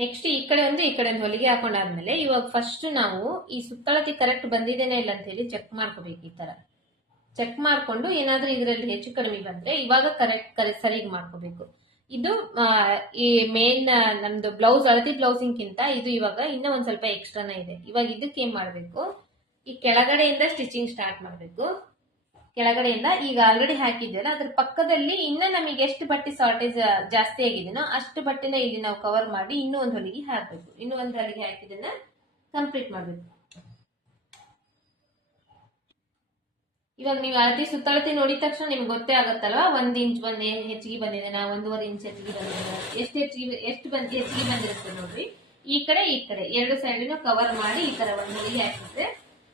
ನೆಕ್ಸ್ಟ್ ಈ ಕಡೆ ಒಂದು ಹೊಲಿಗೆ ಹಾಕೊಂಡಾದ್ಮೇಲೆ ಇವಾಗ ಫಸ್ಟ್ ನಾವು ಈ ಸುತ್ತಳತೆ ಕರೆಕ್ಟ್ ಬಂದಿದೇನೆ ಇಲ್ಲ ಅಂತ ಹೇಳಿ ಚೆಕ್ ಮಾಡ್ಕೋಬೇಕು. ಈ ತರ ಚೆಕ್ ಮಾಡ್ಕೊಂಡು ಏನಾದ್ರೂ ಇದರಲ್ಲಿ ಹೆಚ್ಚು ಕಡಿಮೆ ಬಂದ್ರೆ ಇವಾಗ ಕರೆಕ್ಟ್ ಸರಿಗ್ ಮಾಡ್ಕೋಬೇಕು. ಇದು ಈ ಮೇನ್ ನಮ್ದು ಬ್ಲೌಸ್ ಅಳತಿ ಬ್ಲೌಸಿಂಗ್ಕಿಂತ ಇದು ಇವಾಗ ಇನ್ನೂ ಒಂದ್ ಸ್ವಲ್ಪ ಎಕ್ಸ್ಟ್ರಾನ ಇದೆ. ಇವಾಗ ಇದಕ್ಕೆ ಏನ್ ಮಾಡ್ಬೇಕು, ಈ ಕೆಳಗಡೆಯಿಂದ ಸ್ಟಿಚಿಂಗ್ ಸ್ಟಾರ್ಟ್ ಮಾಡ್ಬೇಕು. ಕೆಳಗಡೆಯಿಂದ ಈಗ ಆಲ್ರೆಡಿ ಹಾಕಿದ್ವಲ್ಲ ಅದ್ರ ಪಕ್ಕದಲ್ಲಿ ಇನ್ನ ನಮಗೆ ಎಷ್ಟು ಬಟ್ಟೆ ಶಾರ್ಟೇಜ್ ಜಾಸ್ತಿ ಆಗಿದೆನೋ ಅಷ್ಟು ಬಟ್ಟೆನ ಇಲ್ಲಿ ನಾವು ಕವರ್ ಮಾಡಿ ಇನ್ನೂ ಒಂದು ಹೊಲಿಗೆ ಹಾಕ್ಬೇಕು. ಇನ್ನೂ ಒಂದು ಹೊಲಿಗೆ ಹಾಕಿದನ್ನ ಕಂಪ್ಲೀಟ್ ಮಾಡ್ಬೇಕು. ಇವಾಗ ನೀವು ಅಳತಿ ಸುತ್ತಳತಿ ನೋಡಿದ ತಕ್ಷಣ ನಿಮ್ಗೆ ಗೊತ್ತೇ ಆಗತ್ತಲ್ವಾ, 1 ಇಂಚ್ ಹೆಚ್ಚಿಗೆ ಬಂದಿದೆ, 1.5 ಇಂಚ್ ಹೆಚ್ಚಿಗೆ ಬಂದಿದೆ, ಎಷ್ಟು ಹೆಚ್ಚಿಗೆ ಬಂದಿರುತ್ತೆ ನೋಡ್ರಿ. ಈ ಕಡೆ ಎರಡು ಸೈಡ್ ಕವರ್ ಮಾಡಿ ಈ ತರ ಒಂದು ಹೊಲಿಗೆ ಹಾಕಿದ್ರೆ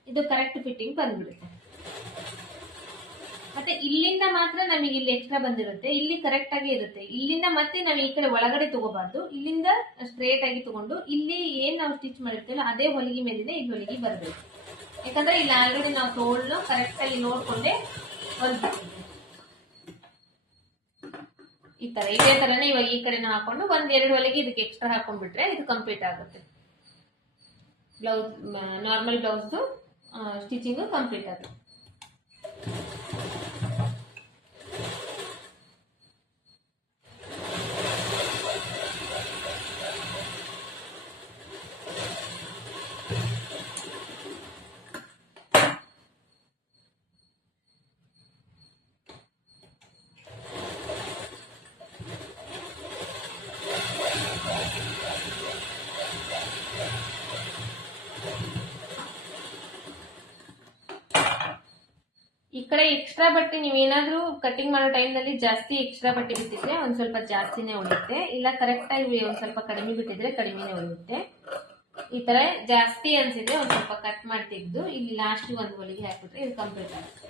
ಇದು ಕರೆಕ್ಟ್ ಫಿಟ್ಟಿಂಗ್ ಬಂದ್ಬಿಡುತ್ತೆ. ಮತ್ತೆ ಇಲ್ಲಿಂದ ಮಾತ್ರ ನಮಗೆ ಇಲ್ಲಿ ಎಕ್ಸ್ಟ್ರಾ ಬಂದಿರುತ್ತೆ, ಇಲ್ಲಿ ಕರೆಕ್ಟ್ ಆಗಿ ಇರುತ್ತೆ. ಇಲ್ಲಿಂದ ಮತ್ತೆ ನಾವು ಈ ಕಡೆ ಒಳಗಡೆ ತಗೋಬಾರ್ದು, ಇಲ್ಲಿಂದ ಸ್ಟ್ರೇಟ್ ಆಗಿ ತಗೊಂಡು ಇಲ್ಲಿ ಏನ್ ನಾವು ಸ್ಟಿಚ್ ಮಾಡಿರ್ತೀವಲ್ಲ ಅದೇ ಹೊಲಿಗೆ ಮೇಲಿನ ಈ ಹೊಲಿಗೆ ಬರಬೇಕು. ಯಾಕಂದ್ರೆ ಇಲ್ಲಿ ಆಲ್ರೆಡಿ ನಾವು ತೋಳ್ನ ಕರೆಕ್ಟ್ ಆಗಿ ನೋಡ್ಕೊಂಡೆ ಹೊಲ್ಬಿಟ್ಟಿದ್ವಿ. ಈ ತರ ಇದೇ ತರನೇ ಇವಾಗ ಈ ಕಡೆ ಹಾಕೊಂಡು 1-2 ಹೊಲಿಗೆ ಇದಕ್ಕೆ ಎಕ್ಸ್ಟ್ರಾ ಹಾಕೊಂಡ್ಬಿಟ್ರೆ ಇದು ಕಂಪ್ಲೀಟ್ ಆಗುತ್ತೆ. Blouse normal blouse stitching complete ಆಗುತ್ತೆ. ಈ ಕಡೆ ಎಕ್ಸ್ಟ್ರಾ ಬಟ್ಟೆ ನೀವೇನಾದ್ರೂ ಕಟಿಂಗ್ ಮಾಡೋ ಟೈಮ್ ನಲ್ಲಿ ಜಾಸ್ತಿ ಎಕ್ಸ್ಟ್ರಾ ಬಟ್ಟೆ ಬಿಟ್ಟಿದ್ರೆ ಒಂದ್ ಸ್ವಲ್ಪ ಜಾಸ್ತಿನೇ ಉಳಿಯುತ್ತೆ, ಇಲ್ಲ ಕರೆಕ್ಟ್ ಆಗಿ ಒಂದ್ ಸ್ವಲ್ಪ ಕಡಿಮೆ ಬಿಟ್ಟಿದ್ರೆ ಕಡಿಮೆನೇ ಉಳಿಯುತ್ತೆ. ಈ ತರ ಜಾಸ್ತಿ ಅನ್ಸಿದ್ರೆ ಒಂದ್ ಸ್ವಲ್ಪ ಕಟ್ ಮಾಡಿ ತೆಗೆದು ಇಲ್ಲಿ ಲಾಸ್ಟ್ ಒಂದು ಹೊಲಿಗೆ ಹಾಕ್ಬಿಟ್ರೆ ಇದು ಕಂಪ್ಲೀಟ್ ಆಗುತ್ತೆ.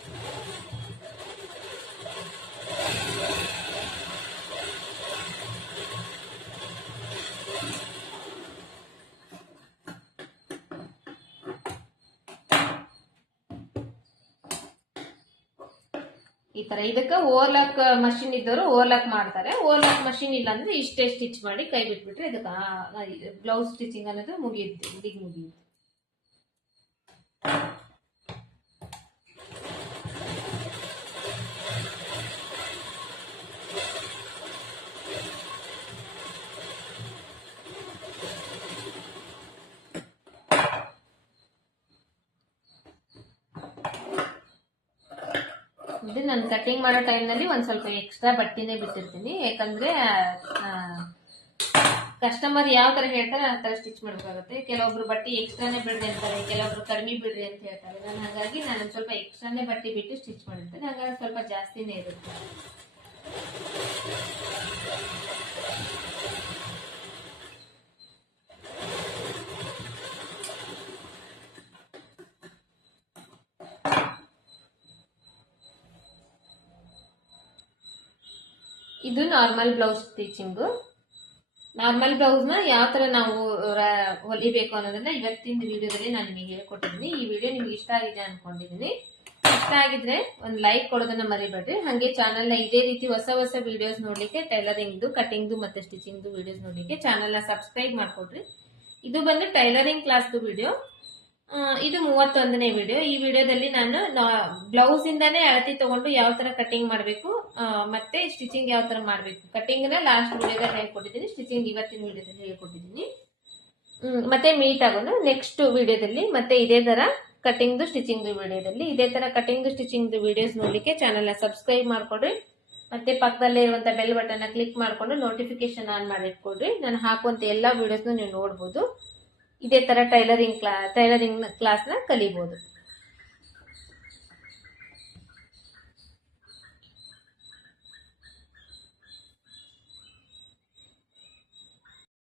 ಈ ತರ ಇದಕ್ಕೆ ಓವರ್ಲಾಕ್ ಮಷಿನ್ ಇದ್ದವರು ಓವರ್ಲಾಕ್ ಮಾಡ್ತಾರೆ. ಓವರ್ಲಾಕ್ ಮಷಿನ್ ಇಲ್ಲ ಅಂದ್ರೆ ಇಷ್ಟೇ ಸ್ಟಿಚ್ ಮಾಡಿ ಕೈ ಬಿಟ್ಬಿಟ್ರೆ ಇದಕ್ಕೆ ಬ್ಲೌಸ್ ಸ್ಟಿಚಿಂಗ್ ಅನ್ನೋದು ಮುಗಿಯುತ್ತೆ, ಇಲ್ಲಿಗೆ ಮುಗಿಯುತ್ತೆ. ಇದು ನಾನು ಕಟಿಂಗ್ ಮಾಡೋ ಟೈಮ್ನಲ್ಲಿ ಒಂದ್ ಸ್ವಲ್ಪ ಎಕ್ಸ್ಟ್ರಾ ಬಟ್ಟೆನೇ ಬಿಟ್ಟಿರ್ತೀನಿ. ಯಾಕಂದ್ರೆ ಕಸ್ಟಮರ್ ಯಾವ ತರ ಹೇಳ್ತಾರೆ ಆ ತರ ಸ್ಟಿಚ್ ಮಾಡಬೇಕಾಗುತ್ತೆ. ಕೆಲವೊಬ್ರು ಬಟ್ಟೆ ಎಕ್ಸ್ಟ್ರಾನೇ ಬಿಡ್ರಿ ಅಂತಾರೆ, ಕೆಲವೊಬ್ರು ಕಡಿಮೆ ಬಿಡ್ರಿ ಅಂತ ಹೇಳ್ತಾರೆ. ಹಾಗಾಗಿ ನಾನು ಒಂದ್ ಸ್ವಲ್ಪ ಎಕ್ಸ್ಟ್ರಾನೇ ಬಟ್ಟೆ ಬಿಟ್ಟು ಸ್ಟಿಚ್ ಮಾಡಿರ್ತೇನೆ. ಹಾಗಾಗಿ ಸ್ವಲ್ಪ ಜಾಸ್ತಿನೇ ಇರುತ್ತೆ. ಇದು normal blouse stitching. Normal blouse ನ ಯಾವ ತರ ನಾವು ಹೊಲಿಬೇಕು ಅನ್ನೋದನ್ನ ಇವತ್ತಿನ ವಿಡಿಯೋದಲ್ಲಿ ನಾನು ನಿಮಗೆ ಹೇಳ್ಕೊಟ್ಟಿದ್ದೀನಿ. ಈ ವಿಡಿಯೋ ನಿಮ್ಗೆ ಇಷ್ಟ ಆಗಿದೆ ಅನ್ಕೊಂಡಿದ್ದೀನಿ. ಇಷ್ಟ ಆಗಿದ್ರೆ ಒಂದು ಲೈಕ್ ಕೊಡೋದನ್ನ ಮರಿಬೇಡ್ರಿ. ಹಾಗೆ ಚಾನಲ್ ನ ಇದೇ ರೀತಿ ಹೊಸ ಹೊಸ ವಿಡಿಯೋಸ್ ನೋಡ್ಲಿಕ್ಕೆ, ಟೈಲರಿಂಗ್ ಕಟಿಂಗ್ ಮತ್ತೆ ಸ್ಟಿಚಿಂಗ್ ವಿಡಿಯೋಸ್ ನೋಡ್ಲಿಕ್ಕೆ ಚಾನಲ್ ನ ಸಬ್ಸ್ಕ್ರೈಬ್ ಮಾಡ್ಕೊಡ್ರಿ. ಇದು ಬಂದು ಟೈಲರಿಂಗ್ ಕ್ಲಾಸ್ ವಿಡಿಯೋ. ಇದು 31ನೇ ವಿಡಿಯೋ. ಈ ವಿಡಿಯೋದಲ್ಲಿ ನಾನು ಬ್ಲೌಸ್ ಇಂದಾನೇ ಅಳತಿ ತಗೊಂಡು ಯಾವ ತರ ಕಟಿಂಗ್ ಮಾಡಬೇಕು ಮತ್ತೆ ಸ್ಟಿಚಿಂಗ್ ಯಾವ ತರ ಮಾಡಬೇಕು, ಕಟಿಂಗ್ ನ ಲಾಸ್ಟ್ ವಿಡಿಯೋದಲ್ಲಿ ಹೇಳ್ಕೊಟ್ಟಿದ್ದೀನಿ, ಸ್ಟಿಚಿಂಗ್ ಇವತ್ತಿನ ವಿಡಿಯೋದಲ್ಲಿ ಹೇಳ್ಕೊಟ್ಟಿದ್ದೀನಿ. ಮತ್ತೆ ಮೀಟ್ ಆಗೋಣ ನೆಕ್ಸ್ಟ್ ವಿಡಿಯೋದಲ್ಲಿ. ಮತ್ತೆ ಇದೇ ತರ ಕಟಿಂಗ್ ಸ್ಟಿಚಿಂಗ್ ವಿಡಿಯೋದಲ್ಲಿ, ಇದೇ ತರ ಕಟಿಂಗ್ ಸ್ಟಿಚಿಂಗ್ ವಿಡಿಯೋಸ್ ನೋಡ್ಲಿಕ್ಕೆ ಚಾನಲ್ ನ ಸಬ್ಸ್ಕ್ರೈಬ್ ಮಾಡ್ಕೊಡ್ರಿ. ಮತ್ತೆ ಪಕ್ಕದಲ್ಲೇ ಇರುವಂತ ಬೆಲ್ ಬಟನ್ ನ ಕ್ಲಿಕ್ ಮಾಡ್ಕೊಂಡು ನೋಟಿಫಿಕೇಶನ್ ಆನ್ ಮಾಡಿಟ್ಕೊಡ್ರಿ. ನಾನು ಹಾಕುವಂತ ಎಲ್ಲಾ ವಿಡಿಯೋಸ್ನು ನೀವು ನೋಡಬಹುದು. ಇದೇ ತರ ಟೈಲರಿಂಗ್ ಕ್ಲಾಸ್ ನ ಕಲಿಬಹುದು.